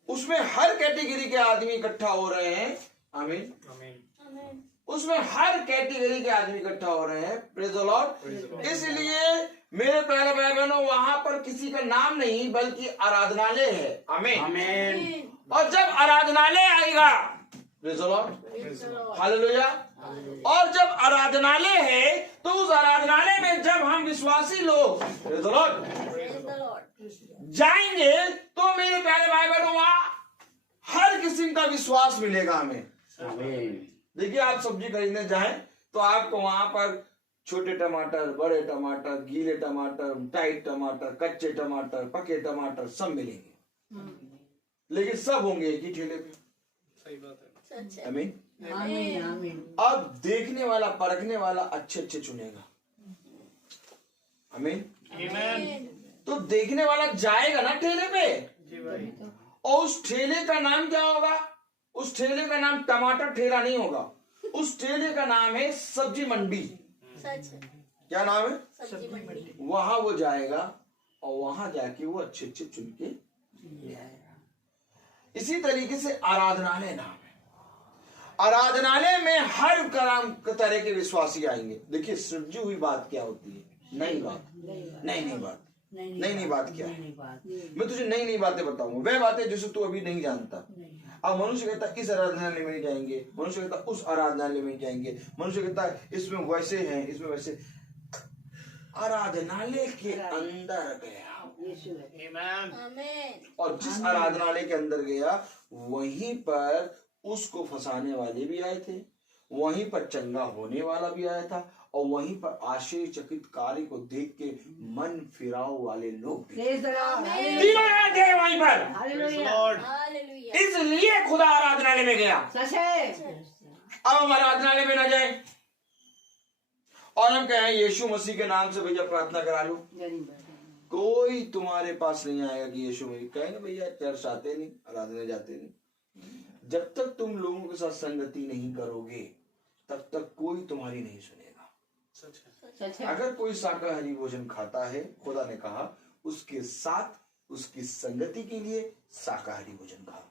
उसमें हर कैटेगरी के आदमी इकट्ठा हो रहे हैं। आमीन। आमीन। आमीन। उसमें हर कैटेगरी के आदमी इकट्ठा हो रहे हैं। Praise the Lord. इसलिए मेरे प्यारे भाई बहनों, वहां पर किसी का नाम नहीं बल्कि आराधनालय है। आमीन। आमीन। और जब आराधनालय आएगा, praise the Lord, Praise the Lord. Hallelujah, और जब आराधनालय है तो उस आराधनालय में जब हम विश्वासी लोग, praise the Lord, Praise the Lord. जाएंगे तो मेरे प्यारे भाई बहनों वहां हर किस्म का विश्वास मिलेगा हमें। देखिए, आप सब्जी खरीदने जाएं तो आपको वहां पर छोटे टमाटर, बड़े टमाटर, गीले टमाटर, टाइट टमाटर, कच्चे टमाटर, पके टमाटर सब मिलेंगे, लेकिन सब होंगे एक ही ठेले पे। सही बात है। सच है। आमीन। आमीन आमीन। अब देखने वाला, परखने वाला अच्छे अच्छे चुनेगा। आमीन। आमीन। तो देखने वाला जाएगा ना ठेले पे, जी भाई। और उस ठेले का नाम क्या होगा? उस ठेले का नाम टमाटर ठेला नहीं होगा, उस ठेले का नाम है सब्जी मंडी। सच है। क्या नाम है? सब्जी मंडी। वहां वो जाएगा और वहां जाके वो अच्छे अच्छे चुन के ले आएगा। इसी तरीके से आराधनालय नाम है। आराधनालय में हर तरह के विश्वासी आएंगे। देखिए, सृजी हुई बात क्या होती है? नई बात, नई बात, नई बात क्या है? मैं तुझे नई बातें बताऊंगा, वह बातें जिसे तू अभी नहीं जानता। अब मनुष्य कहता है इस आराधनालय में नहीं जाएंगे, मनुष्य कहता है उस आराधनालय में जाएंगे, मनुष्य कहता है इसमें वैसे हैं, इसमें वैसे। आराधनालय के अंदर गया, आमीन। और जिस आराधनालय के अंदर गया वहीं पर उसको फंसाने वाले भी आए थे, वहीं पर चंगा होने वाला भी आया था, और वहीं पर आश्चर्यचकित कार्य को देख के मन फिराव वाले लोग भी। तीनों आए थे वहीं पर। लॉर्ड। हालेलुया। इसलिए खुदा आराधनालय में गया। सच है। अब हम आराधनालय में ना जाए और हम कहें यीशु मसीह के नाम से भैया प्रार्थना करा लो, कोई तुम्हारे पास नहीं आएगा कि यीशु मसीह। कहे ना भैया चर्च आते नहीं, आराधना जाते नहीं। जब तक तुम लोगों के साथ संगति नहीं करोगे तब तक कोई तुम्हारी नहीं सुनेगा। सच है। अगर कोई शाकाहारी भोजन खाता है, खुदा ने कहा उसके साथ उसकी संगति के लिए शाकाहारी भोजन खाओ।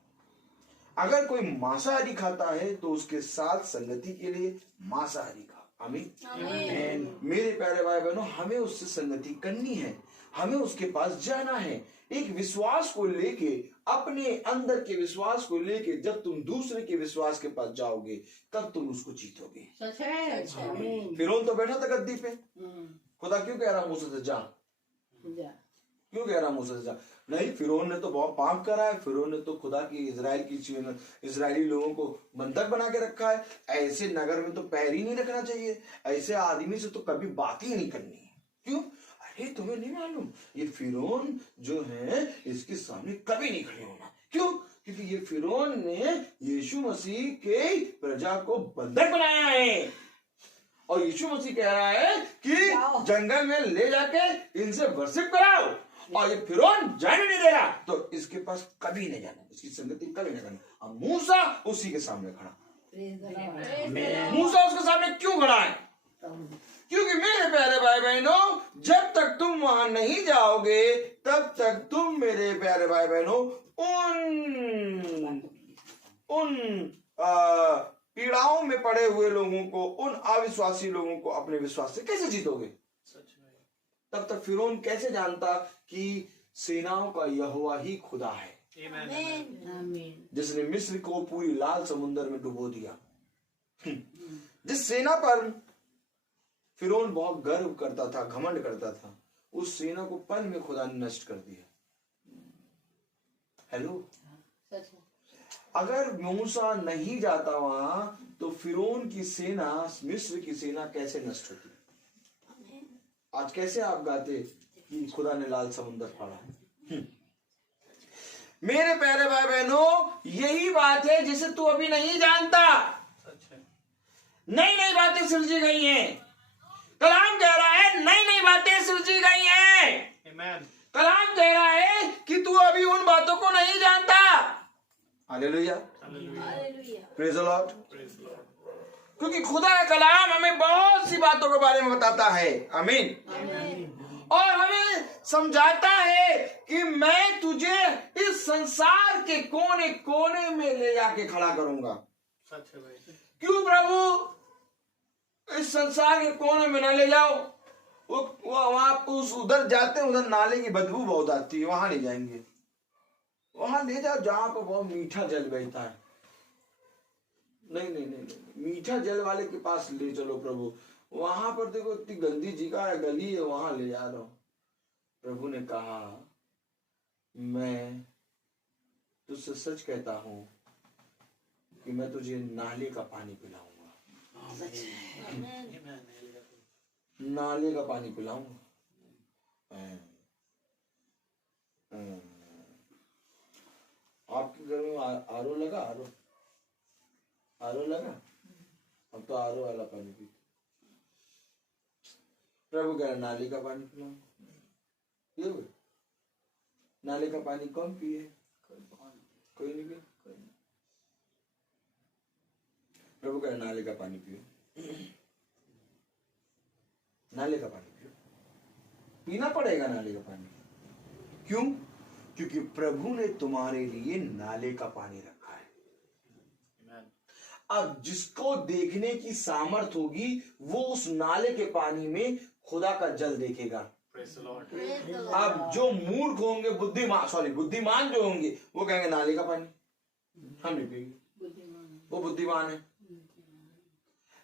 अगर कोई मांसाहारी खाता है तो उसके साथ संगति के लिए मांसाहारी खाओ। आमीन। मेरे प्यारे भाई बहनों, हमें उससे संगति करनी है, हमें उसके पास जाना है। एक विश्वास को लेके, अपने अंदर के विश्वास को लेके जब तुम दूसरे के विश्वास के पास जाओगे तब तुम उसको जीतोगे। सच है। फिरौन तो बैठा था गद्दी पे, खुदा क्यों कह रहा मूसा से जा? क्यों कह रहा मूसा से जा? नहीं, फिरौन ने तो बहुत पाप करा है, फिरौन ने तो खुदा की इजरायली लोगों को बंधक बना के रखा है। ऐसे नगर में तो पैर ही नहीं रखना चाहिए, ऐसे आदमी से तो कभी बात ही नहीं करनी है। क्यों? अरे तुम्हें नहीं मालूम, ये फिरौन जो है इसके सामने कभी नहीं खड़े होना। क्यों? क्योंकि ये फिरौन ने यीशु मसीह के प्रजा को बंधक बनाया है, और यीशु मसीह कह रहा है कि जंगल में ले जाके इनसे वर्शिप कराओ, और ये फिरौन जाने नहीं दे रहा, तो इसके पास कभी नहीं जाना, इसकी संगति कभी नहीं करनी। अब मूसा उसी के सामने खड़ा। मूसा उसके सामने क्यों खड़ा है? क्योंकि मेरे प्यारे भाई बहनों, जब तक तुम वहां नहीं जाओगे तब तक तुम मेरे प्यारे भाई बहनों उन पीड़ाओं में पड़े हुए लोगों को, उन अविश्वासी लोगों को अपने विश्वास से कैसे जीतोगे? तब तक फिरौन कैसे जानता कि सेनाओं का यहोवा ही खुदा है, जिसने मिस्र को पूरी लाल समुद्र में डुबो दिया। जिस सेना पर फिरौन बहुत गर्व करता था, घमंड करता था, उस सेना को पल में खुदा ने नष्ट कर दिया। हेलो, अगर मूसा नहीं जाता वहां तो फिरौन की सेना, मिस्र की सेना कैसे नष्ट होती? आज कैसे आप गाते कि खुदा ने लाल समुद्र फाड़ा? मेरे प्यारे भाई बहनों, यही बात है जिसे तू अभी नहीं जानता। नई नई बातें सृजी गई हैं। कलाम कह रहा है नई नई बातें सृजी गई हैं। कलाम कह रहा है कि तू अभी उन बातों को नहीं जानता। Hallelujah, praise the Lord. क्योंकि खुदा का कलाम हमें बहुत सी बातों के बारे में बताता है। आमीन। और हमें समझाता है कि मैं तुझे इस संसार के कोने कोने में ले जाके खड़ा करूंगा। सच है भाई। क्यों प्रभु इस संसार के कोने में ना ले जाओ? वो वहां उधर जाते हैं, उधर नाले की बदबू बहुत आती है, वहां नहीं जाएंगे। वहां ले जाओ जहां पर बहुत मीठा जल बहता है। नहीं नहीं नहीं, नहीं। मीठा जल वाले के पास ले चलो प्रभु। वहां पर देखो इतनी गंदी जगह है, गली है, वहां ले जा रहा हूं। प्रभु ने कहा मैं तुझसे सच कहता हूं कि मैं तुझे नाले का पानी पिलाऊंगा, नाले का पानी पिलाऊंगा। आपके घर में आरओ लगा? आरओ लगा? अब तो आरओ वाला पानी पीते। प्रभु कह रहा नाले का पानी पिलाऊंगा। ये नाले का पानी कौन पिए? कोई नहीं पिए। प्रभु कह रहा नाले का पानी पियो, नाले का पानी पियो। पीना पड़ेगा नाले का पानी। क्यों? क्योंकि प्रभु ने तुम्हारे लिए नाले का पानी रखा है। अब जिसको देखने की सामर्थ होगी वो उस नाले के पानी में खुदा का जल देखेगा। अब जो मूर्ख होंगे, बुद्धिमान जो होंगे वो कहेंगे नाले का पानी हम नहीं पिएंगे, वो बुद्धिमान है।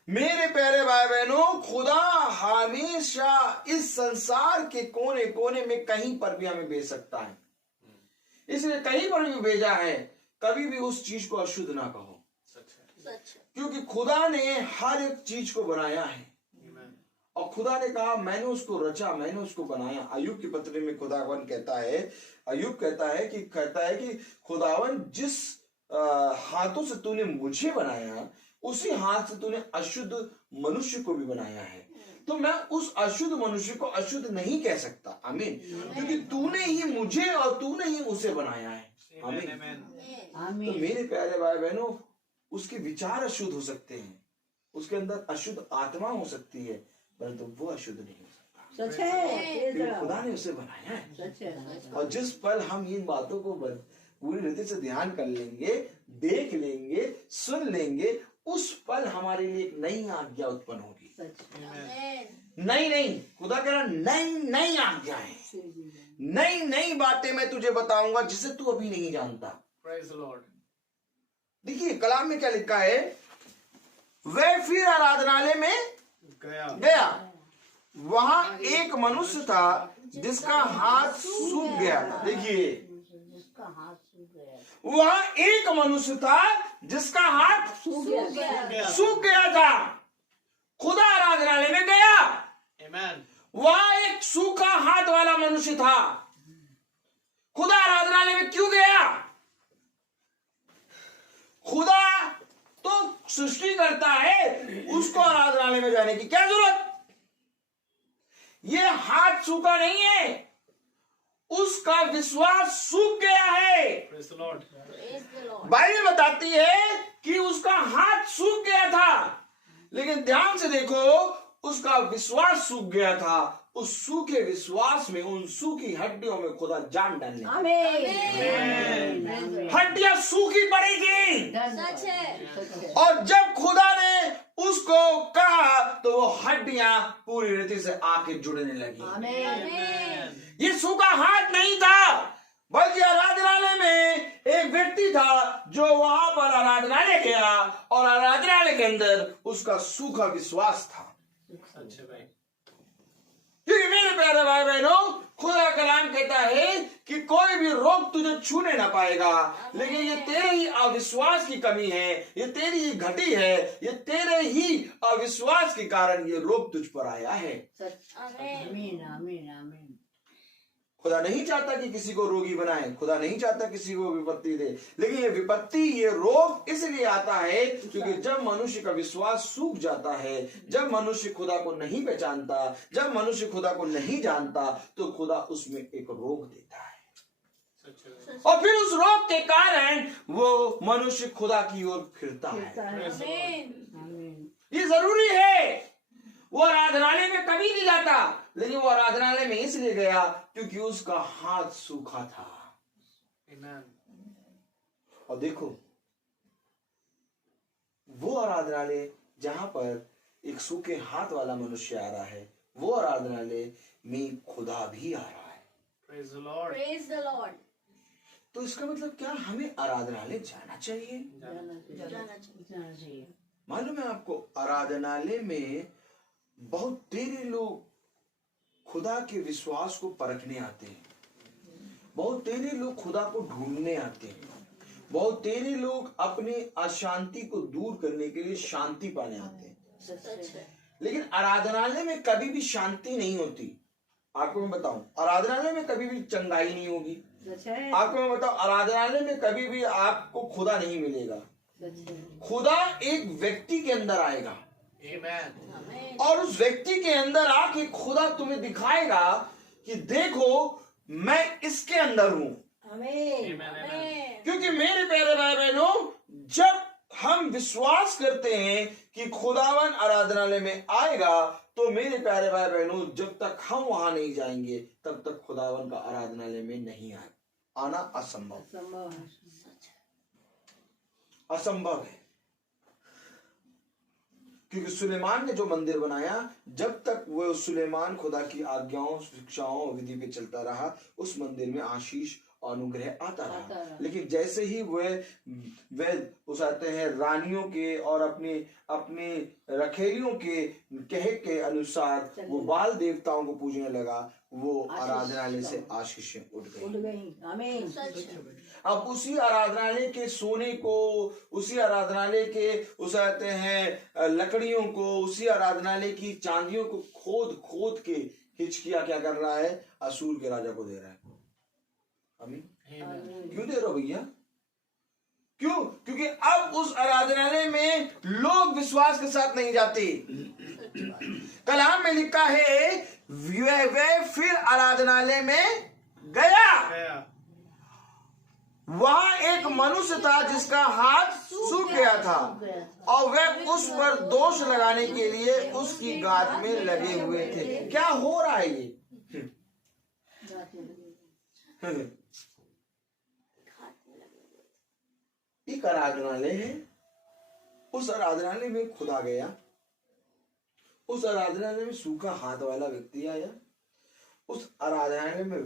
मेरे प्यारे भाई बहनों, खुदा हमेशा इस संसार के कोने कोने में कहीं पर भी हमें भेज सकता है। इसलिए कहीं पर भी भेजा है, कभी भी उस चीज को अशुद्ध ना कहो, क्योंकि खुदा ने हर एक चीज को बनाया है और खुदा ने कहा मैंने उसको रचा, मैंने उसको बनाया। अय्यूब की पत्री में खुदावन कहता है, अय्यूब कहता है कि खुदावन जिस हाथों से तूने मुझे बनाया उसी हाथ से तूने अशुद्ध मनुष्य को भी बनाया है। तो मैं उस अशुद्ध मनुष्य को अशुद्ध नहीं कह सकता। आमीन। क्योंकि तूने ही मुझे और तूने ही उसे बनाया है। आमीन। तो मेरे प्यारे भाई बहनों, उसके विचार अशुद्ध हो सकते हैं, उसके अंदर अशुद्ध आत्मा हो सकती है, परंतु वो अशुद्ध नहीं हो सकता। सच है, क्योंकि खुदा ने उसे बनाया है। सच है। और जिस पल हम इन बातों को पूरी रीति से ध्यान कर लेंगे, देख लेंगे, सुन लेंगे, उस पल हमारे लिए एक नई आज्ञा उत्पन्न होगी। नहीं, खुदा कह रहा नई आज्ञाएं, नई बातें मैं तुझे बताऊंगा जिसे तू अभी नहीं जानता। देखिए कलाम में क्या लिखा है, वह फिर आराधनालय में गया। वहां एक मनुष्य था जिसका हाथ सूख गया था। देखिए वहां एक मनुष्य था जिसका हाथ सूख गया था। खुदा आराधनालय में गया, वहां एक सूखा हाथ वाला मनुष्य था। खुदा आराधनालय में क्यों गया? खुदा तो सृष्टि करता है, उसको आराधनालय में जाने की क्या जरूरत? ये हाथ सूखा नहीं है, उसका विश्वास सूख गया है। बाइबल बताती है कि उसका हाथ सूख गया था, लेकिन ध्यान से देखो, उसका विश्वास सूख गया था। उस सूखे विश्वास में, उन सूखी हड्डियों में खुदा जान डालने। हड्डियां सूखी पड़ेगी। सच है। और जब खुदा ने उसको कहा तो वो हड्डियां पूरी रीति से आके जुड़ने लगी। ये सूखा हाथ नहीं था, बल्कि आराधनालय में एक व्यक्ति था जो वहां पर आराधनालय गया और आराधनालय के अंदर उसका सूखा विश्वास था। क्योंकि मेरे प्यारे भाई बहनों, खुदा का कलाम कहता है कि कोई भी रोग तुझे छूने ना पाएगा, लेकिन ये तेरे ही अविश्वास की कमी है, ये तेरी ही घटी है, ये तेरे ही अविश्वास के कारण ये रोग तुझ पर आया है। आमीन, आमीन, आमीन। खुदा नहीं चाहता कि किसी को रोगी बनाए, खुदा नहीं चाहता किसी को विपत्ति दे, लेकिन ये विपत्ति, ये रोग इसलिए आता है क्योंकि जब मनुष्य का विश्वास सूख जाता है, जब मनुष्य खुदा को नहीं पहचानता, जब मनुष्य खुदा को नहीं जानता, तो खुदा उसमें एक रोग देता है और फिर उस रोग के कारण वो मनुष्य खुदा की ओर फिरता है। ये जरूरी है। वो आराधनालय में कभी नहीं जाता, लेकिन वो आराधनालय में इसलिए गया क्योंकि उसका हाथ सूखा था। और देखो, वो आराधनालय जहां पर एक सूखे हाथ वाला मनुष्य आ रहा है, वो आराधनालय में खुदा भी आ रहा है। Praise the Lord. तो इसका मतलब क्या हमें आराधनालय जाना चाहिए? जाना चाहिए। मालूम है आपको, आराधनालय में बहुत तेरे लोग खुदा के विश्वास को परखने आते हैं, बहुत तेरे लोग खुदा को ढूंढने आते हैं, बहुत तेरे लोग अपने अशांति को दूर करने के लिए शांति पाने आते हैं, लेकिन आराधनालय में कभी भी शांति नहीं होती। आपको मैं बताऊं, आराधनालय में कभी भी चंगाई नहीं होगी। आपको मैं बताऊं, आराधनालय में कभी भी आपको खुदा नहीं मिलेगा। खुदा एक व्यक्ति के अंदर आएगा और उस व्यक्ति के अंदर आके खुदा तुम्हें दिखाएगा कि देखो मैं इसके अंदर हूं। क्योंकि मेरे प्यारे भाई बहनों, जब हम विश्वास करते हैं कि खुदावन आराधनालय में आएगा, तो मेरे प्यारे भाई बहनों, जब तक हम वहां नहीं जाएंगे तब तक खुदावन का आराधनालय में नहीं आना असंभव है। क्योंकि सुलेमान ने जो मंदिर बनाया, जब तक वो सुलेमान खुदा की आज्ञाओं, शिक्षाओं, विधि पे चलता रहा, उस मंदिर में आशीष और अनुग्रह आता रहा। लेकिन जैसे ही वे उस आते हैं रानियों के और अपने रखेलियों के कहे के अनुसार वो बाल देवताओं को पूजने लगा, वो आराधनालय से आशीषें उठ गई। अब उसी आराधनालय के सोने को, उसी आराधनालय के उस आते हैं लकड़ियों को, उसी आराधनालय की चांदियों को खोद खोद के हिचकिया क्या कर रहा है? असूर के राजा को दे रहा है। क्यों दे रहे हो भैया? क्यों? क्योंकि अब उस आराधनालय में लोग विश्वास के साथ नहीं जाते। कलाम में लिखा है वह फिर आराधनालय में गया। वहां एक मनुष्य था जिसका हाथ सूख गया था और वह उस पर दोष लगाने के लिए उसकी गात में लगे हुए थे। क्या हो रहा है ये? एक आराधनालय है, उस आराधनालय में खुदा गया, उस आराधनालय में सूखा हाथ वाला व्यक्ति आया, उस आराधनालय में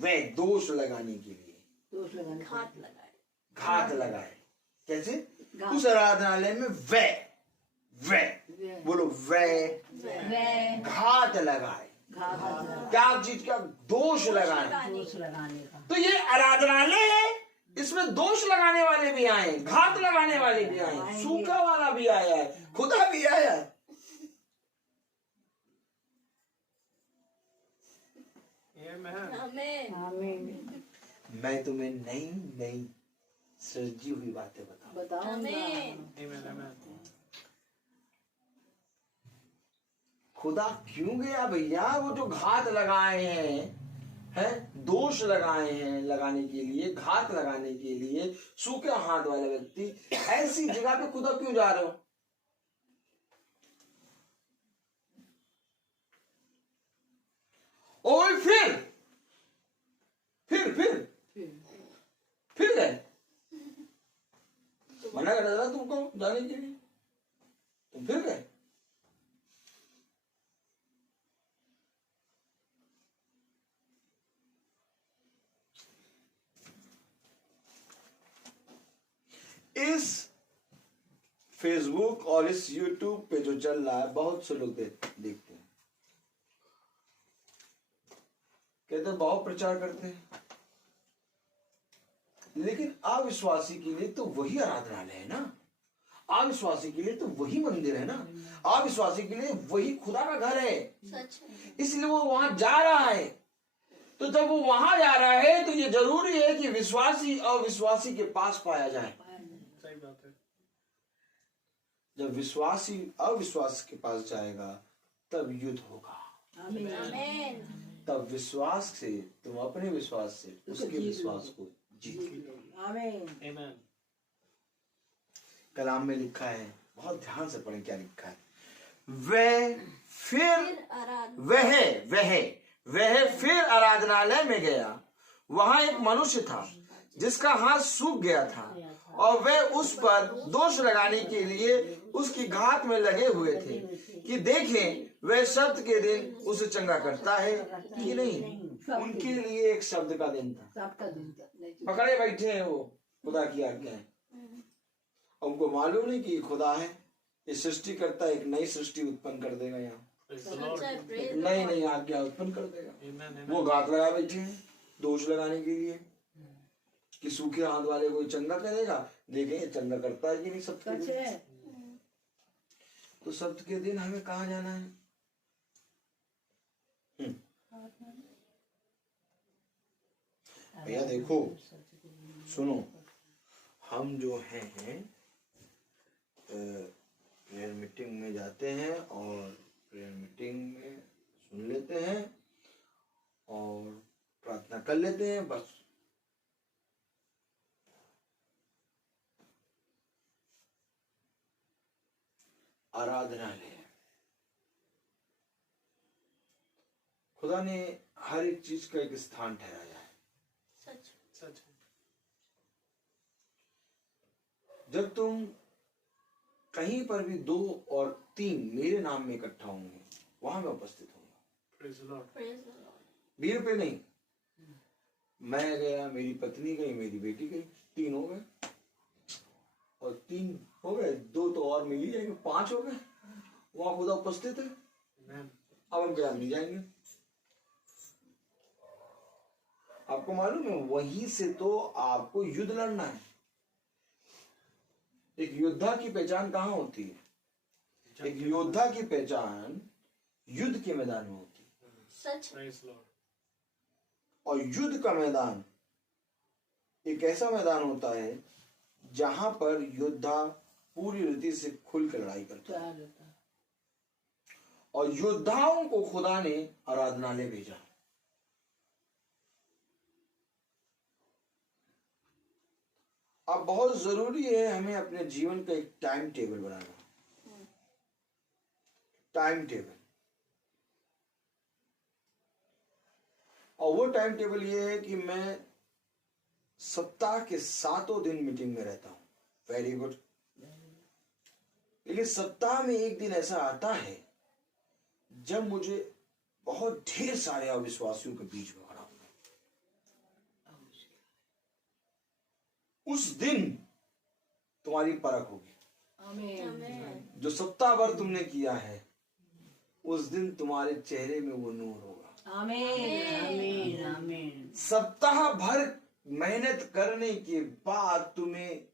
वे दोष लगाने के लिए घात लगाए। कैसे? उस आराधनालय में वे बोलो वे घात लगाए। क्या चीज का? दोष लगाने। तो ये आराधनालय है, इसमें दोष लगाने वाले भी आए, घात लगाने वाले भी आए, सूखा वाला भी आया है, खुदा भी आया है। मैं तुम्हें नई नई सृजी हुई बातें बताऊंगा। खुदा क्यों गया भैया? वो जो घात लगाए हैं, दोष लगाए हैं, लगाने के लिए, घात लगाने के लिए, सूखे हाथ वाला व्यक्ति, ऐसी जगह पे खुदा क्यों जा रहे हो? और फिर गए। मना कर रहा था तुमको जाने के लिए, तुम फिर गए। इस फेसबुक और इस यूट्यूब पे जो चल रहा है, बहुत से लोग देखते हैं, कहते हैं बहुत प्रचार करते हैं, लेकिन अविश्वासी के लिए तो वही आराधनालय है ना, अविश्वासी के लिए तो वही मंदिर है ना, अविश्वासी के लिए वही खुदा का घर है। इसलिए वो वहां जा रहा है। तो जब वो वहां जा रहा है तो ये जरूरी है कि विश्वासी अविश्वासी के पास पाया जाए। जब विश्वासी अविश्वास के पास जाएगा तब युद्ध होगा। तब विश्वास से तुम अपने विश्वास से उसके विश्वास को जीत। कलाम में लिखा है, बहुत ध्यान से पढ़ें क्या लिखा है। वह फिर आराधनालय में गया। वहां एक मनुष्य था जिसका हाथ सूख गया था और वे उस पर दोष लगाने के लिए उसकी घात में लगे हुए थे कि देखें वह शब्द के दिन उसे चंगा करता है कि नहीं। उनके लिए एक शब्द का दिन था। पकड़े बैठे हैं वो खुदा की आज्ञा है। उनको मालूम नहीं कि खुदा है, ये सृष्टि करता है, एक नई सृष्टि उत्पन्न कर देगा, यहाँ नई नई आज्ञा उत्पन्न कर देगा। वो घात लगा बैठे हैं, दोष लगाने के लिए कि सूखे हाथ वाले कोई चंगा करेगा, देखें ये चंगा करता है कि नहीं सत्य के दिन। तो सत्य के दिन हमें कहाँ जाना है? भैया देखो, सुनो, हम जो हैं प्रेयर मीटिंग में जाते हैं और प्रेयर मीटिंग में सुन लेते हैं और प्रार्थना कर लेते हैं, बस। आराधनालय, खुदा ने हर एक चीज का एक स्थान ठहराया है। सच सच। जब तुम कहीं पर भी 2 और 3 मेरे नाम में इकट्ठा होंगे, वहां मैं उपस्थित होऊंगा। Praise the Lord. 20 रुपये नहीं, मैं गया, मेरी पत्नी गई, मेरी बेटी गई, 3 हो गए, और 3 हो गए, 2 तो और मिल ही जाएंगे, 5 हो गए, वहां खुदा उपस्थित है। अब हम बयान नहीं जाएंगे। आपको मालूम है, वहीं से तो आपको युद्ध लड़ना है। एक योद्धा की पहचान कहाँ होती है? एक योद्धा की पहचान युद्ध के मैदान में होती है। सच। Praise the Lord. और युद्ध का मैदान एक ऐसा मैदान होता है जहां पर योद्धा पूरी रीति से खुलकर लड़ाई करता है। और योद्धाओं को खुदा ने आराधनालय भेजा। अब बहुत जरूरी है हमें अपने जीवन का एक टाइम टेबल बनाना। टाइम टेबल, और वो टाइम टेबल ये है कि मैं सप्ताह के 7 दिन मीटिंग में रहता हूं। Very good. लेकिन सप्ताह में एक दिन ऐसा आता है जब मुझे बहुत ढेर सारे अविश्वासियों के बीच में खड़ा होना। उस दिन तुम्हारी परख होगी। आमीन। जो सप्ताह भर तुमने किया है, उस दिन तुम्हारे चेहरे में वो नूर होगा। आमीन आमीन आमीन। सप्ताह भर मेहनत करने के बाद तुम्हें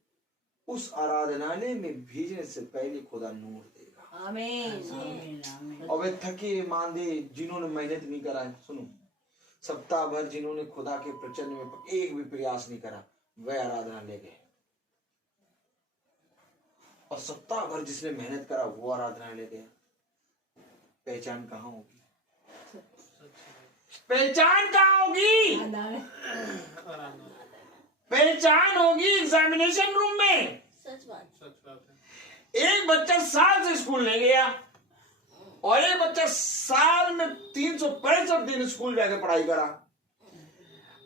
उस आराधनालय में भेजने से पहले खुदा नूर देगा। आमीन आमीन आमीन। और वे थके मांदे जिन्होंने मेहनत नहीं करा है, सुनो, सप्ताह भर जिन्होंने खुदा के प्रचन में एक भी प्रयास नहीं करा, वे आराधनालय गए। और सप्ताह भर जिसने मेहनत करा वो आराधनालय गया। पहचान कहाँ होगी? पहचान कहाँ होगी? पहचान होगी एग्जामिनेशन रूम में। सच बात। सच बात है। एक बच्चा साल से स्कूल नहीं गया और एक बच्चा साल में 365 दिन स्कूल जाकर पढ़ाई करा।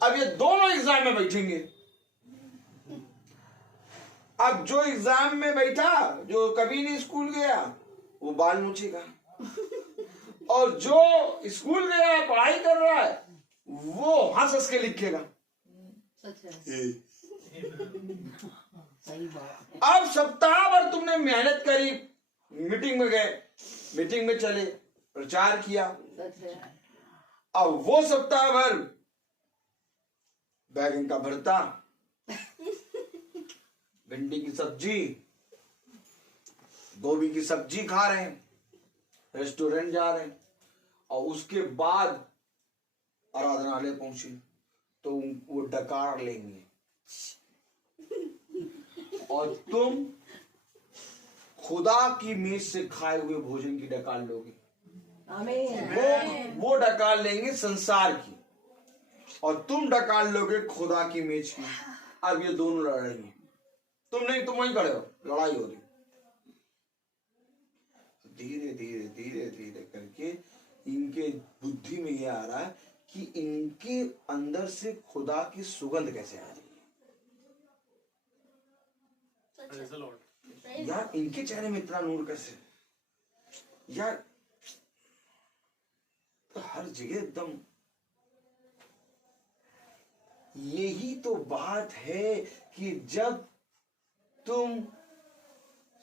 अब ये दोनों एग्जाम में बैठेंगे। अब जो एग्जाम में बैठा, जो कभी नहीं स्कूल गया, वो बाल नोचेगा, और जो स्कूल गया पढ़ाई कर रहा है वो हंस हंस के लिखेगा। सही बात। अब सप्ताह भर तुमने मेहनत करी, मीटिंग में गए, मीटिंग में चले, प्रचार किया। अब वो सप्ताह भर बैगन का भरता, भिंडी की सब्जी, गोभी की सब्जी खा रहे हैं, रेस्टोरेंट जा रहे हैं, और उसके बाद आराधनालय पहुंचे तो वो डकार लेंगे और तुम खुदा की मेज से खाए हुए भोजन की डकार लोगे। आमीन। वो डकार लेंगे संसार की और तुम डकार लोगे खुदा की मेज की। अब ये दोनों लड़ेंगे, तुम नहीं, तुम वहीं खड़े हो, लड़ाई हो रही। धीरे धीरे धीरे धीरे करके इनके बुद्धि में ये आ रहा है कि इनके अंदर से खुदा की सुगंध कैसे आ रही Praise the Lord. है। यार इनके चेहरे में इतना नूर कैसे? यार तो हर जगह एकदम, यही तो बात है कि जब तुम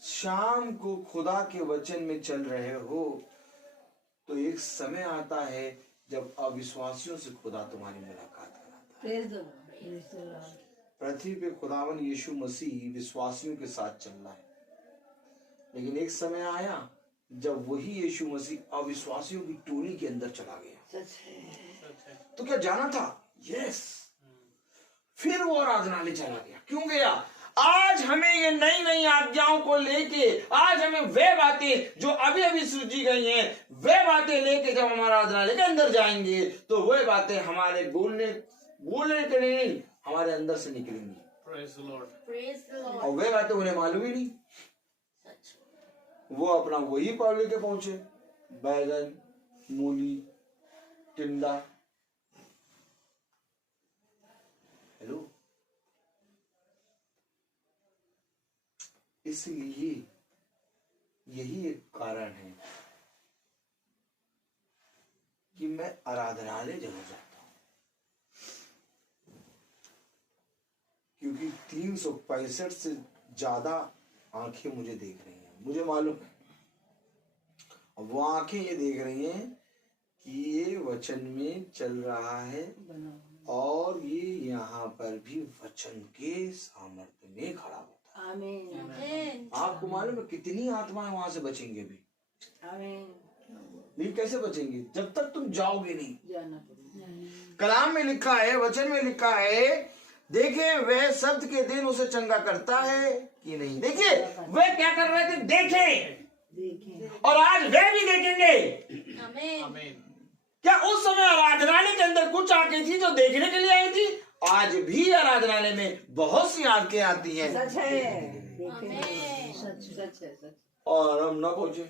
शाम को खुदा के वचन में चल रहे हो तो एक समय आता है जब अविश्वासियों से खुदा तुम्हारी मुलाकात कराता Praise the Lord. Praise the Lord. पृथ्वी पे खुदावन यीशु मसीह विश्वासियों के साथ चल रहा है, लेकिन एक समय आया जब वही यीशु मसीह अविश्वासियों की टोली के अंदर चला गया। सच है। तो क्या जाना था? यस। फिर वो आराधनालय चला गया। क्यों गया? आज हमें ये नई नई आज्ञाओं को लेके, आज हमें वे बातें जो अभी अभी सूझी गई हैं, वे बातें लेके जब हम आराधनालय के अंदर जाएंगे तो वे बातें हमारे बोलने के लिए हमारे अंदर से निकलेंगी। Praise the Lord. Praise the Lord. और वे बातें उन्हें मालूम ही नहीं। सच। वो अपना वही पाव लेके पहुंचे, बैगन, मूली, टिंडा। हेलो, इसलिए यही एक कारण है कि मैं आराधनालय जरूर जाता हूं, क्योंकि 365 से ज्यादा आंखें मुझे देख रही हैं, मुझे मालूम है। अब वो आंखें ये देख रही हैं कि ये वचन में चल रहा है और ये यहाँ पर भी वचन के सामर्थ्य में खड़ा होता है। आमीन। आपको मालूम है कितनी आत्माएं वहां से बचेंगे भी? आमीन। लेकिन कैसे बचेंगे? जब तक तुम जाओगे नहीं। जाना पड़ेगा। कलाम में लिखा है, वचन में लिखा है, देखे वह शब्द के दिन उसे चंगा करता है कि नहीं। देखिए वे क्या कर रहे थे, देखें, और आज वे भी देखेंगे। आमीन। क्या उस समय आराधनालय के अंदर कुछ आंखें थी जो देखने के लिए आई थी? आज भी आराधनालय में बहुत सी आंखें आती हैं। सच है। आमीन। सच है। सच। और हम ना पहुंचे।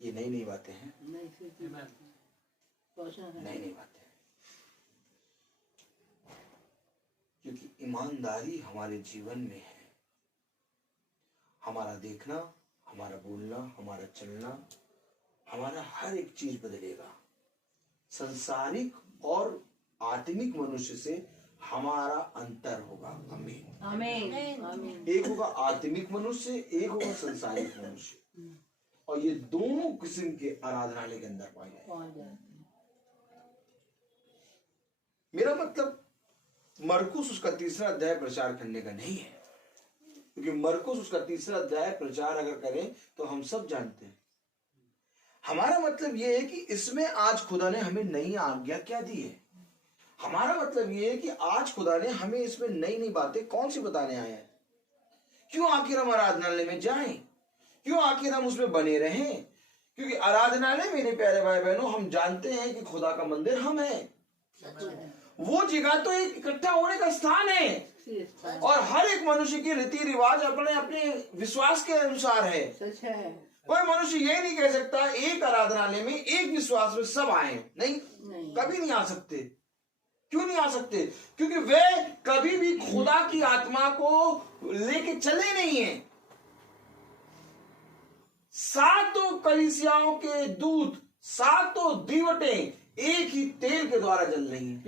ये नई नई बातें हैं, नई नई बातें, क्योंकि ईमानदारी हमारे जीवन में है। हमारा देखना, हमारा बोलना, हमारा चलना, हमारा हर एक चीज बदलेगा। संसारिक और आत्मिक मनुष्य से हमारा अंतर होगा। आमीन। आमीन। एक होगा आत्मिक मनुष्य, एक होगा संसारिक मनुष्य, और ये दोनों किस्म के आराधनालय के अंदर पाए जाएंगे। मेरा मतलब मरकुस उसका 3रा अध्याय प्रचार करने का नहीं है, क्योंकि मरकुस उसका 3रा अध्याय प्रचार अगर करें तो हम सब जानते हैं। हमारा मतलब यह है कि इसमें आज खुदा ने हमें नई आज्ञा क्या दी है। हमारा मतलब यह है कि आज खुदा ने हमें इसमें नई नई बातें कौन सी बताने आए हैं। क्यों आखिर हम आराधनालय में जाएं, क्यों आखिर हम उसमें बने रहें? क्योंकि आराधनालय, मेरे प्यारे भाई बहनों, हम जानते हैं कि खुदा का मंदिर हम हैं। वो जगह तो एक इकट्ठा होने का स्थान है, और हर एक मनुष्य की रीति रिवाज अपने अपने विश्वास के अनुसार है। सच है। कोई मनुष्य ये नहीं कह सकता एक आराधनालय में एक विश्वास में सब आए। नहीं, कभी नहीं आ सकते। क्यों नहीं आ सकते? क्योंकि वे कभी भी खुदा की आत्मा को लेके चले नहीं है। 7 कलीसियाओं के दूत, 7 दीवटें एक ही तेल के द्वारा जल रही हैं।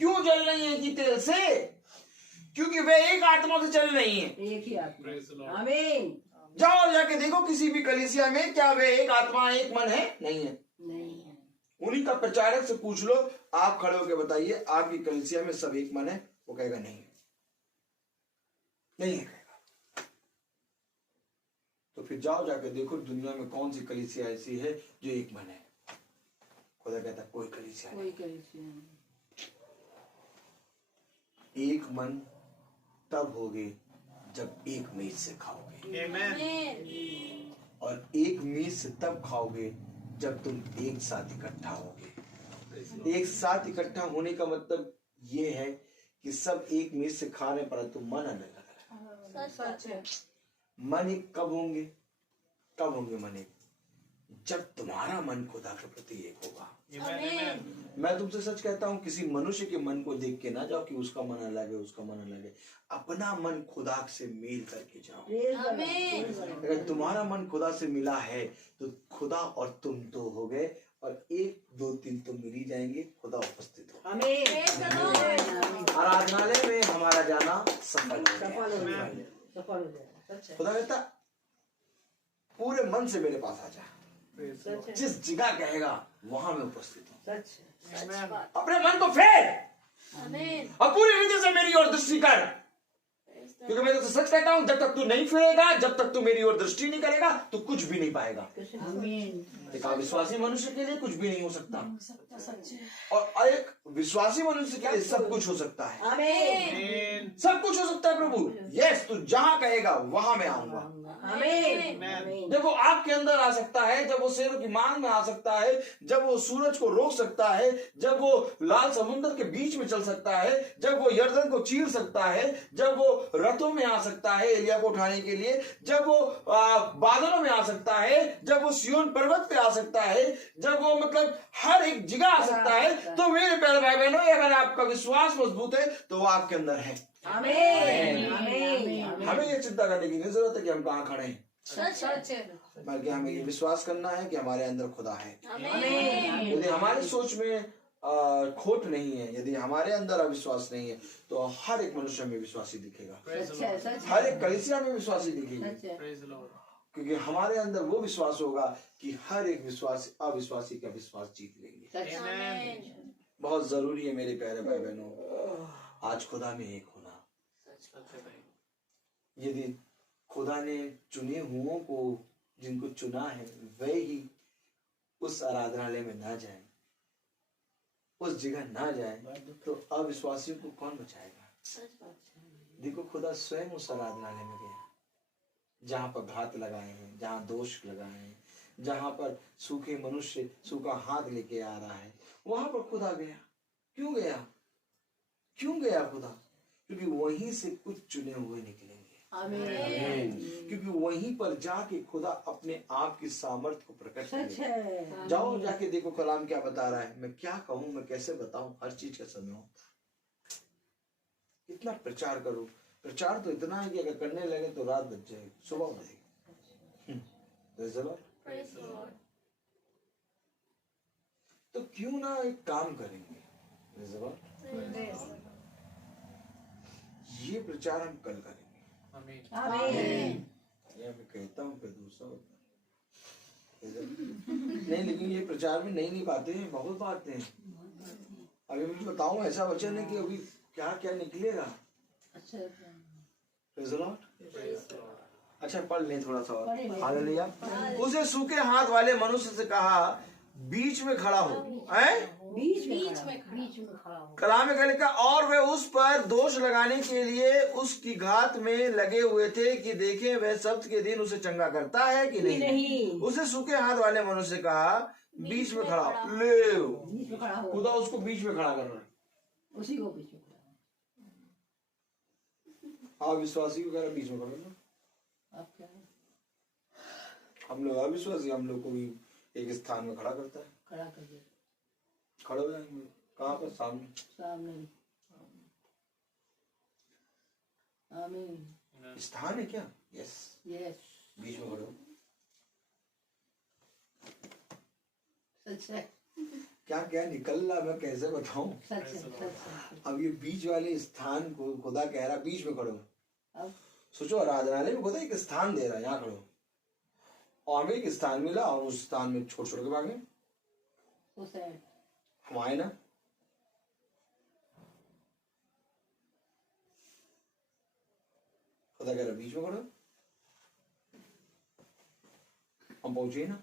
क्यों जल रही हैं? कि तेल से, क्योंकि वे एक आत्मा से चल रही हैं। एक ही आत्मा। आमीन। जाओ और जाके देखो किसी भी कलीसिया में, क्या वे एक आत्मा एक मन है? नहीं है। नहीं है। उन्हीं का प्रचारक से पूछ लो, आप खड़े होकर बताइए आपकी कलीसिया में सब एक मन है? वो कहेगा नहीं है, नहीं है कहेगा। तो फिर जाओ जाके देखो दुनिया में कौन सी कलीसिया ऐसी है जो एक मन है। खुदा कहता कोई कलीसिया नहीं। एक मन तब होगे जब एक मेज से खाओगे। आमीन। और एक मेज से तब खाओगे जब तुम एक साथ इकट्ठा होगे। एक साथ इकट्ठा होने का मतलब ये है कि सब एक मेज से खा रहे, परंतु मन अलग अलग है। सच है। मन एक कब होंगे? कब होंगे मन एक? जब तुम्हारा मन खुदा के प्रति एक होगा। मैं तुमसे सच कहता हूं, किसी मनुष्य के मन को देख के ना जाओ कि उसका मन अलग है, उसका मन अलग है। अपना मन खुदा से मेल करके जाओ। अगर तुम्हारा मन खुदा से मिला है तो खुदा और तुम तो हो गए, और 1 2 3 तो मिल ही जाएंगे, खुदा उपस्थित हो। आमीन। आराधनालय में हमारा जाना सफल हो गया। सफल हो जाए। सच है। खुदा कहता पूरे मन से मेरे पास आ जा, सच है। जिस जगह कहेगा वहां मैं उपस्थित हूँ। सच है। सच बात। अपने मन को फेर आमीन। और पूरी रीति से मेरी ओर दृष्टि कर, क्योंकि मैं तो सच कहता हूं, जब तक तू नहीं फिरेगा, जब तक तू मेरी ओर दृष्टि नहीं करेगा, तू कुछ भी नहीं पाएगा। एक अविश्वासी मनुष्य के लिए कुछ भी नहीं हो सकता, और एक विश्वासी मनुष्य के लिए सब कुछ हो सकता है। आमीन। सब कुछ हो सकता है प्रभु। यस, तू जहां कहेगा वहां मैं आऊंगा। आमीन। जब वो आपके अंदर आ सकता है, जब वो शेरों की मांग में आ सकता है, जब वो सूरज को रोक सकता है, जब वो लाल समुद्र के बीच में चल सकता है, जब वो यर्दन को चीर सकता है, जब वो रथों में आ सकता है एलिया को उठाने के लिए, जब वो बादलों में आ सकता है, जब वो सिय्योन पर्वत पे आ सकता है, जब वो मतलब हर एक जगह आ सकता है, तो मेरे प्यारे भाई बहनों, अगर आपका विश्वास मजबूत है तो वो आपके अंदर है। आमीन। आमीन। हमें ये चिंता करने की नहीं जरूरत है कि हम कहाँ खड़े हैं, सच है। बल्कि हमें ये विश्वास करना है कि हमारे अंदर खुदा है। आमीन। यदि हमारी सोच में खोट नहीं है, यदि हमारे अंदर अविश्वास नहीं है, तो हर एक मनुष्य में विश्वासी दिखेगा, सच है। सच है। हर एक कलीसिया में विश्वासी दिखेगी, सच है। क्योंकि हमारे अंदर वो विश्वास होगा कि हर एक विश्वासी अविश्वासी का विश्वास जीत लेंगे। सच है। आमीन। बहुत जरूरी है मेरे प्यारे भाई बहनों, आज खुदा में एक होना। यदि खुदा ने चुने हुओं को, जिनको चुना है, वे ही उस आराधनालय में ना जाए, उस जगह ना जाए, तो अविश्वासियों को कौन बचाएगा? सच बात। देखो, खुदा स्वयं उस आराधनालय में गया जहां पर घात लगाए हैं, जहां दोष लगाए हैं, जहां पर सूखे मनुष्य सूखा हाथ लेके आ रहा है, वहां पर खुदा गया। क्यों गया? क्यों गया खुदा? क्योंकि वहीं से कुछ चुने हुए निकलेंगे। आमीन। क्योंकि वहीं पर जाके खुदा अपने आप की सामर्थ्य को प्रकट सच करेगा। है। जाओ जाके देखो कलाम क्या बता रहा है। मैं क्या कहूं, मैं कैसे बताऊं, हर चीज का समय होता है। कितना प्रचार करूं, प्रचार तो इतना है कि अगर करने लगे तो रात बज जाएगी, सुबह हो जाएगी। Praise the Lord। Praise the Lord। तो क्यों ना एक काम करेंगे, Praise the Lord। ये प्रचार हम कल करेंगे। आमीन। ये मैं कहता हूँ फिर दूसरा होता है। नहीं, लेकिन ये प्रचार में नई नई बातें हैं, बहुत बातें हैं। अभी मैं बताऊं, ऐसा वचन है कि अभी क्या क्या निकलेगा। अच्छा। Praise the Lord। अच्छा, पढ़ लें थोड़ा सा और। पढ़ लें। हालेलुया। उसे सूखे हाथ वाले मनुष्य से कहा, बीच में खड़ा हो। हैं? बीच में खड़ा हो। कलाम में लिखा, और वे उस पर दोष लगाने के लिए उसकी घात में लगे हुए थे कि देखें वह सब्त के दिन उसे चंगा करता है कि नहीं। उसे सूखे हाथ वाले मनुष्य से कहा, बीच में खड़ा हो। ले, बीच में खड़ा हो। खुदा उसको बीच में खड़ा कर रहा है। उसी को बीच में खड़ा हो। आप विश्वासी को कह रहा बीच में खड़ा हो। आप क्या है? हम लोग अविश्वासी, हम लोग को भी एक स्थान में खड़ा करता है। खड़ा कर दे। खड़े हो जाएंगे कहाँ पर? सामने। आमीन। स्थान है क्या? यस। यस। बीच में खड़े हो। सच है। क्या क्या निकल रहा, मैं कैसे बताऊं? सच है। सच है। अब ये बीच वाले स्थान को खुदा कह रहा बीच में खड़ो। अब सोचो, आराधनालय में खुदा एक स्थान दे रहा है, यहाँ खड़ो। और हमें एक स्थान मिला और उस स्थान में छोड़ छोड़ के भागे। उस है। हम आए ना, खुदा कह रहा बीच में खड़ो। हम पहुंचे ना,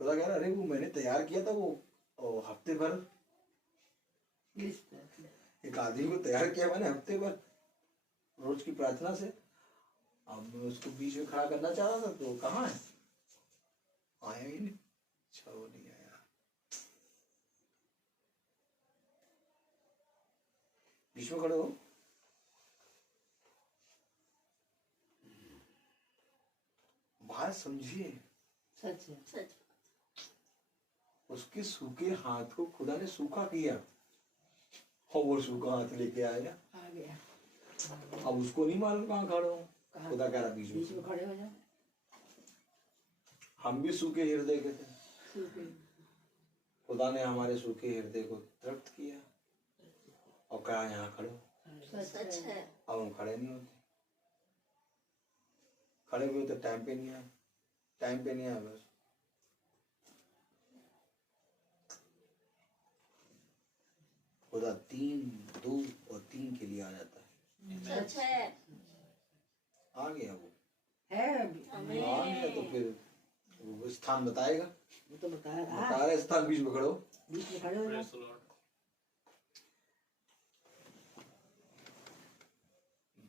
खुदा कह रहा अरे वो मैंने तैयार किया था, वो हफ्ते भर एक आदमी को तैयार किया मैंने हफ्ते भर रोज की प्रार्थना से। अब मैं उसको बीच में खड़ा करना चाह रहा था, तो कहाँ है? आया ही नहीं। अच्छा, वो नहीं आया। बीच में खड़े हो। बात समझिए। सच है। सच। उसके सूखे हाथ को खुदा ने सूखा किया और वो सूखा हाथ लेके आया। आ गया। अब उसको नहीं मालूम कहाँ खड़े हो। खुदा कह रहा बीच में खड़े हो जाओ। हम भी सूखे हृदय के थे, सूखे। खुदा ने हमारे सूखे हृदय को तृप्त किया और कहा यहाँ खड़ो। सच है। अब हम खड़े नहीं होते, खड़े हुए तो टाइम पे नहीं आए, टाइम पे नहीं आए बस। खुदा 3, 2 और 3 के लिए आ जाता है। सच है। आ गया वो, है अभी। आ गया तो फिर वो स्थान बताएगा, वो तो बताया था, बता रहे स्थान बीच में खड़ो। बीच में खड़े हो जाओ। Praise the Lord.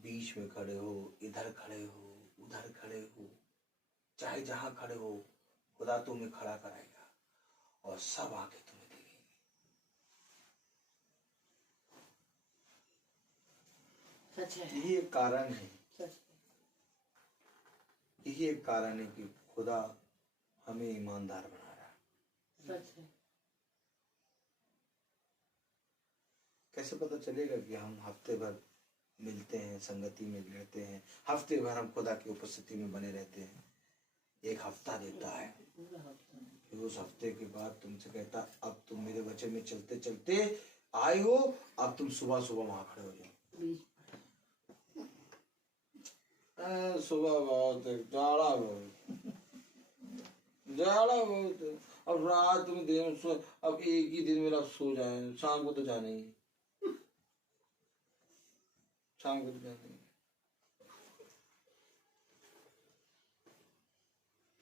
बीच में खड़े हो, इधर खड़े हो, उधर खड़े हो, चाहे जहां खड़े हो, खुदा तुम्हें खड़ा कराएगा और सब आके तुम्हें देखेंगे। सच है, यही एक कारण है, सच यही एक कारण है कि खुदा हमें ईमानदार बना रहा है। सच है। कैसे पता चलेगा कि हम हफ्ते भर मिलते हैं, संगति में रहते हैं, हफ्ते भर हम खुदा की उपस्थिति में बने रहते हैं। एक हफ्ता देता है, फिर उस हफ्ते के बाद तुमसे कहता अब तुम मेरे वचन में चलते चलते आए हो, अब तुम सुबह सुबह वहां खड़े हो जाओ। सुबह बहुत है, जाड़ा बहुत, जाड़ा बहुत है। अब रात में दिन अब एक ही दिन मेरा सो जाए, शाम को तो जाना ही है, शाम को तो जाना ही है।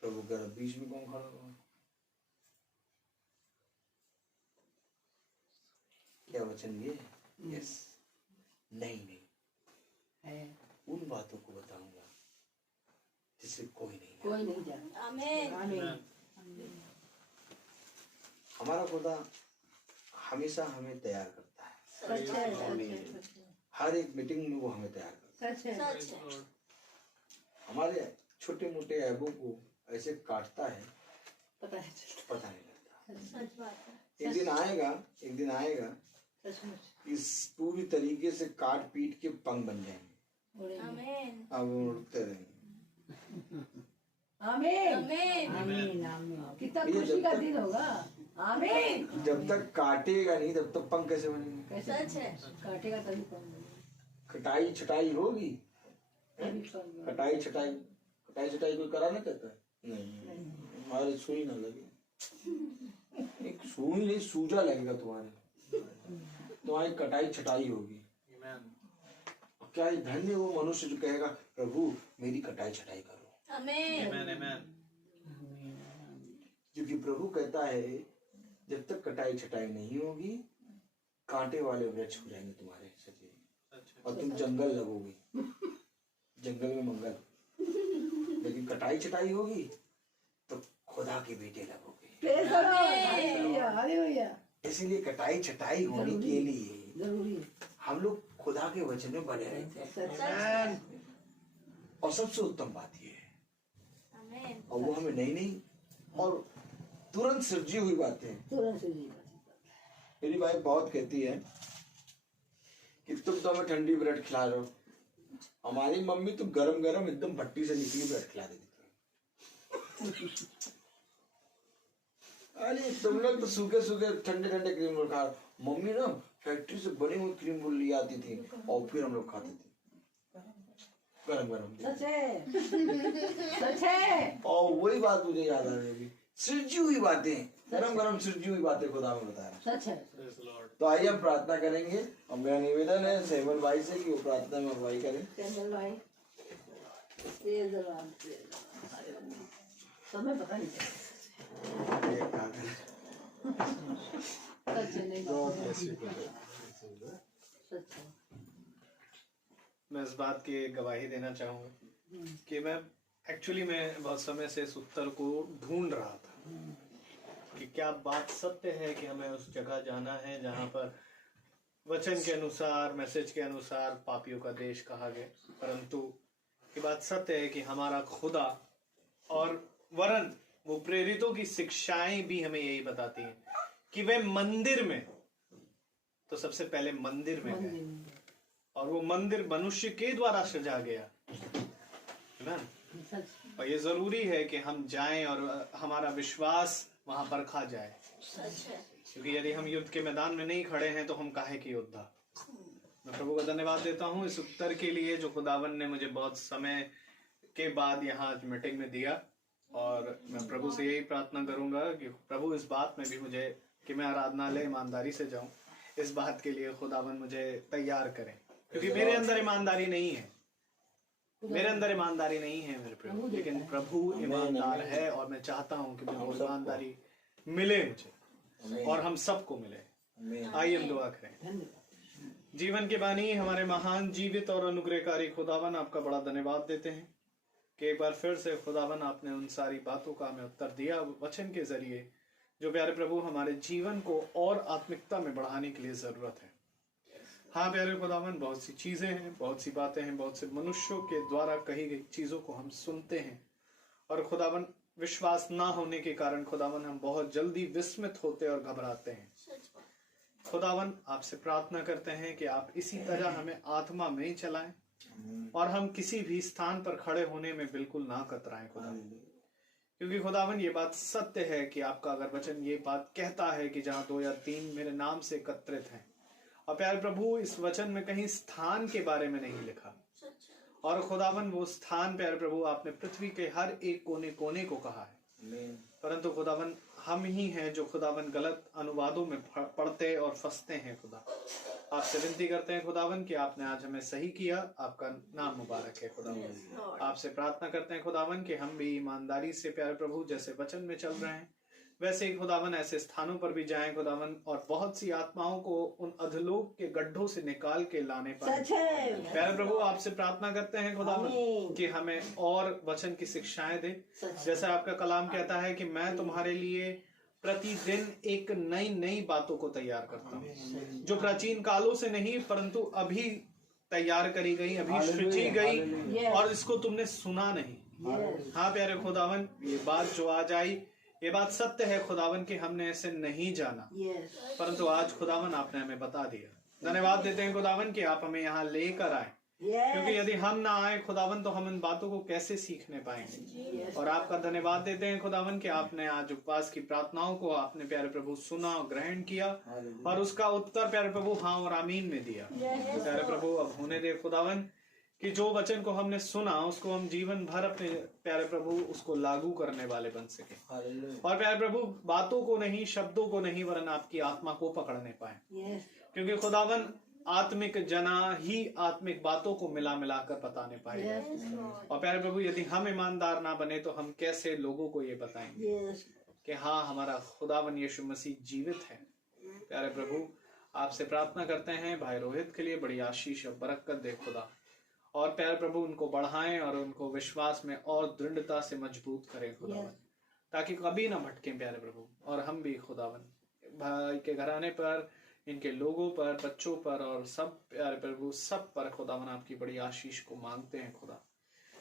प्रभु कह रहा बीच में कौन खड़ा हुआ? क्या वचन ये? यस, नहीं है, उन बातों को बताऊंगा जिससे कोई नहीं कोई नहीं जानता। आमीन। आमीन। हमारा खुदा हमेशा हमें तैयार करता है, सच है, सच है, हर एक मीटिंग में वो हमें तैयार करता सच है, सच है। है। हमारे छोटे मोटे ऐबों को ऐसे काटता है, पता है, पता नहीं लगता। सच बात है। एक दिन आएगा, एक दिन आएगा, सचमुच। इस पूरी तरीके से काट पीट के पंख बन जाएंगे, आमीन। अब वो उड़ते रहेंगे। आमीन। आमीन। आमीन। आमीन। कितना ये खुशी जब का तक- दिन होगा। आमीन। जब तक काटेगा नहीं तब तक पंख कैसे बनेंगे? कैसे सच है। काटेगा तभी कौन कटाई छटाई होगी, तभी कौन कटाई छटाई, कटाई छटाई कोई कराना चाहता है? नहीं, हमारे सुई ना लगे, एक सुई नहीं सूजा लगेगा तुम्हारे, तुम्हारी कटाई छटाई होगी। Amen. क्या ये धन्य वो मनुष्य जो कहेगा प्रभु मेरी कटाई छटाई करो, आमीन। Amen. Amen. क्योंकि प्रभु कहता है जब तक कटाई छटाई नहीं होगी कांटे वाले वृक्ष हो जाएंगे तुम्हारे सचे, सच है। और तुम जंगल लगोगे, जंगल में मंगल। लेकिन कटाई छटाई होगी तो खुदा के बेटे लगोगे। Praise the Lord. Hallelujah, hallelujah. इसीलिए कटाई छटाई होने के लिए जरूरी है। हम लोग खुदा के वचन में बने रहते हैं। सच सच। और सबसे उत्तम बात यह है, आमीन। और वो हमें नई नई और तुरंत सृजी हुई बातें। तुरंत से जी बात। मेरी वाइफ बहुत कहती है कि तुम तो हमें ठंडी ब्रेड खिला रहे हो, हमारी मम्मी तो गरम गरम एकदम भट्टी से निकली ब्रेड खिला देती थी। अरे तुम लोग तो सूखे सूखे ठंडे ठंडे क्रीम रोल खा रहे हो। मम्मी ना फैक्ट्री से बनी हुई क्रीम रोल ले आती थी और फिर हम लोग खाते थे गरम गरम। सच है, सच है। और वही बात मुझे याद आ रही है, सृजी हुई बातें, गरम गरम सृजी हुई बातें खुदा में बता रहा है। सच है। Praise the Lord. तो आइए हम प्रार्थना करेंगे और मेरा निवेदन है सेवन भाई से कि वो प्रार्थना में अगुवाई करें। चंदन भाई, praise the Lord, praise the Lord. Hallelujah. समय पता नहीं चला। सच है, नहीं बात है। सच है। मैं इस बात की गवाही देना चाहूंगा कि मैं बहुत समय से इस उत्तर को ढूंढ रहा था कि क्या बात सत्य है कि हमें उस जगह जाना है जहां पर वचन के अनुसार, मैसेज के अनुसार पापियों का देश कहा गया, परंतु ये बात सत्य है कि हमारा खुदा और वरन वो प्रेरितों की शिक्षाएं भी हमें यही बताती हैं कि वे मंदिर में, तो सबसे पहले मंदिर में गए और वो मंदिर मनुष्य के द्वारा सजा गया, है ना? सच। और ये जरूरी है कि हम जाएं और हमारा विश्वास वहां परखा जाए, सच है। क्योंकि यदि हम युद्ध के मैदान में नहीं खड़े हैं तो हम काहे की योद्धा। मैं प्रभु का धन्यवाद देता हूँ इस उत्तर के लिए जो खुदावन ने मुझे बहुत समय के बाद यहाँ आज मीटिंग में दिया। और मैं प्रभु से यही प्रार्थना करूंगा कि प्रभु इस बात में भी मुझे कि मैं आराधनालय ईमानदारी से जाऊं, इस बात के लिए खुदावन मुझे तैयार करें, क्योंकि मेरे अंदर ईमानदारी नहीं है, मेरे अंदर ईमानदारी नहीं है मेरे प्रभु, लेकिन प्रभु ईमानदार है और मैं चाहता हूं कि मुझे ईमानदारी मिले मुझे और हम सबको मिले। आइए हम दुआ करें। जीवन के बानी हमारे महान जीवित और अनुग्रहकारी खुदावन, आपका बड़ा धन्यवाद देते हैं कि एक बार फिर से खुदावन आपने उन सारी बातों का हमें उत्तर दिया वचन के जरिए, जो प्यारे प्रभु हमारे जीवन को और आत्मिकता में बढ़ाने के लिए जरूरत है। हाँ प्यारे खुदावन, बहुत सी चीजें हैं, बहुत सी बातें हैं, बहुत से मनुष्यों के द्वारा कही गई चीजों को हम सुनते हैं और खुदावन विश्वास ना होने के कारण खुदावन हम बहुत जल्दी विस्मित होते और घबराते हैं। खुदावन आपसे प्रार्थना करते हैं कि आप इसी तरह हमें आत्मा में ही चलाएं और हम किसी भी स्थान पर खड़े होने में बिल्कुल ना कतराएं खुदावन, क्योंकि खुदावन ये बात सत्य है कि आपका अगर वचन ये बात कहता है कि जहां 2 या 3 मेरे नाम से एकत्रित हैं, और प्यारे प्रभु इस वचन में कहीं स्थान के बारे में नहीं लिखा, और खुदावन वो स्थान प्यारे प्रभु आपने पृथ्वी के हर एक कोने कोने को कहा है, परंतु खुदावन हम ही हैं जो खुदावन गलत अनुवादों में पढ़ते और फंसते हैं। खुदा आपसे विनती करते हैं खुदावन कि आपने आज हमें सही किया, आपका नाम मुबारक है खुदावन। आपसे प्रार्थना करते हैं खुदावन कि हम भी ईमानदारी से प्यारे प्रभु जैसे वचन में चल रहे हैं वैसे ही खुदावन ऐसे स्थानों पर भी जाएं खुदावन, और बहुत सी आत्माओं को उन अधलोक के गड्ढों से निकाल के लाने पाए। प्यारे प्रभु आपसे प्रार्थना करते हैं खुदावन कि हमें और वचन की शिक्षाएं दे, जैसा आपका कलाम कहता है कि मैं तुम्हारे लिए प्रतिदिन एक नई नई बातों को तैयार करता हूँ, जो प्राचीन कालों से नहीं परंतु अभी तैयार करी गई, अभी सृजी गई और इसको तुमने सुना नहीं। हाँ प्यारे खुदावन, ये बात जो आज आई ये बात सत्य है खुदावन कि हमने ऐसे नहीं जाना, परंतु आज खुदावन आपने हमें बता दिया। धन्यवाद देते हैं खुदावन कि आप हमें यहाँ लेकर आए, क्योंकि यदि हम ना आए खुदावन तो हम इन बातों को कैसे सीखने पाएंगे। और आपका धन्यवाद देते हैं खुदावन कि आपने आज उपवास की प्रार्थनाओं को आपने प्यारे प्रभु सुना और ग्रहण किया और उसका उत्तर प्यारे प्रभु हाँ और आमीन में दिया। प्यारे प्रभु अब होने दे खुदावन कि जो वचन को हमने सुना उसको हम जीवन भर अपने प्यारे प्रभु उसको लागू करने वाले बन सके, और प्यारे प्रभु बातों को नहीं, शब्दों को नहीं, वरन आपकी आत्मा को पकड़ने पाए, क्योंकि खुदावन आत्मिक जना ही आत्मिक बातों को मिला मिलाकर बताने पाएगा। और प्यारे प्रभु यदि हम ईमानदार ना बने तो हम कैसे लोगों को ये बताएंगे कि हाँ हमारा खुदावन यीशु मसीह जीवित है। प्यारे प्रभु आपसे प्रार्थना करते हैं भाई रोहित के लिए बड़ी आशीष और बरकत दे खुदा, और प्यारे प्रभु उनको बढ़ाएं और उनको विश्वास में और दृढ़ता से मजबूत करें खुदावन, ताकि कभी ना भटकें प्यारे प्रभु। और हम भी खुदावन भाई के घराने पर, इनके लोगों पर, बच्चों पर और सब प्यारे प्रभु सब पर खुदावन आपकी बड़ी आशीष को मांगते हैं खुदा।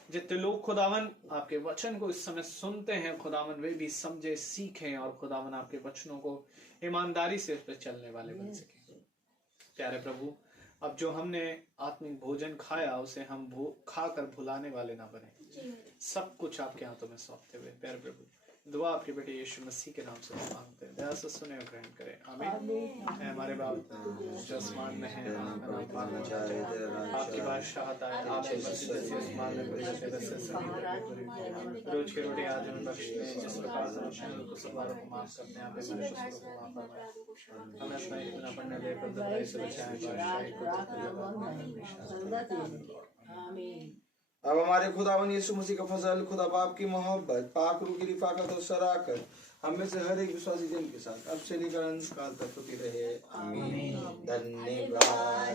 जितने लोग खुदावन आपके वचन को इस समय सुनते हैं खुदावन वे भी समझे, सीखें और खुदावन आपके वचनों को ईमानदारी से उस पर चलने वाले बन सके। प्यारे प्रभु अब जो हमने आत्मिक भोजन खाया उसे हम खाकर भुलाने वाले ना बने, सब कुछ आपके हाथों में सौंपते हुए प्यारे प्रभु दुआ आपके बेटे यीशु मसीह के नाम से मांगते हैं, दया से सुने और ग्रहण करें, आमीन। हमारे बाप जो आसमान में है, आपका नाम पालना चाहते हैं, आपकी बादशाहत आए, आपकी मर्जी जैसे आसमान में वैसे वैसे जमीन पर भी। रोज की रोटी आज हमें बख्श दें, जिस प्रकार से हम को सवारों को माफ करते हैं, हमें हमारे शत्रुओं को माफ फरमाएं, हमें अपना इतना पढ़ने दे पर बुराई से बचाएं, बादशाही को। अब हमारे खुदावन यीशु मसीह का फजल, खुदा बाप की मोहब्बत, पाक रूह की रिफाकत और शराकत हम में से हर एक विश्वासी जन के साथ अब से लेकर अंत काल तक होती रहे, आमीन। धन्यवाद।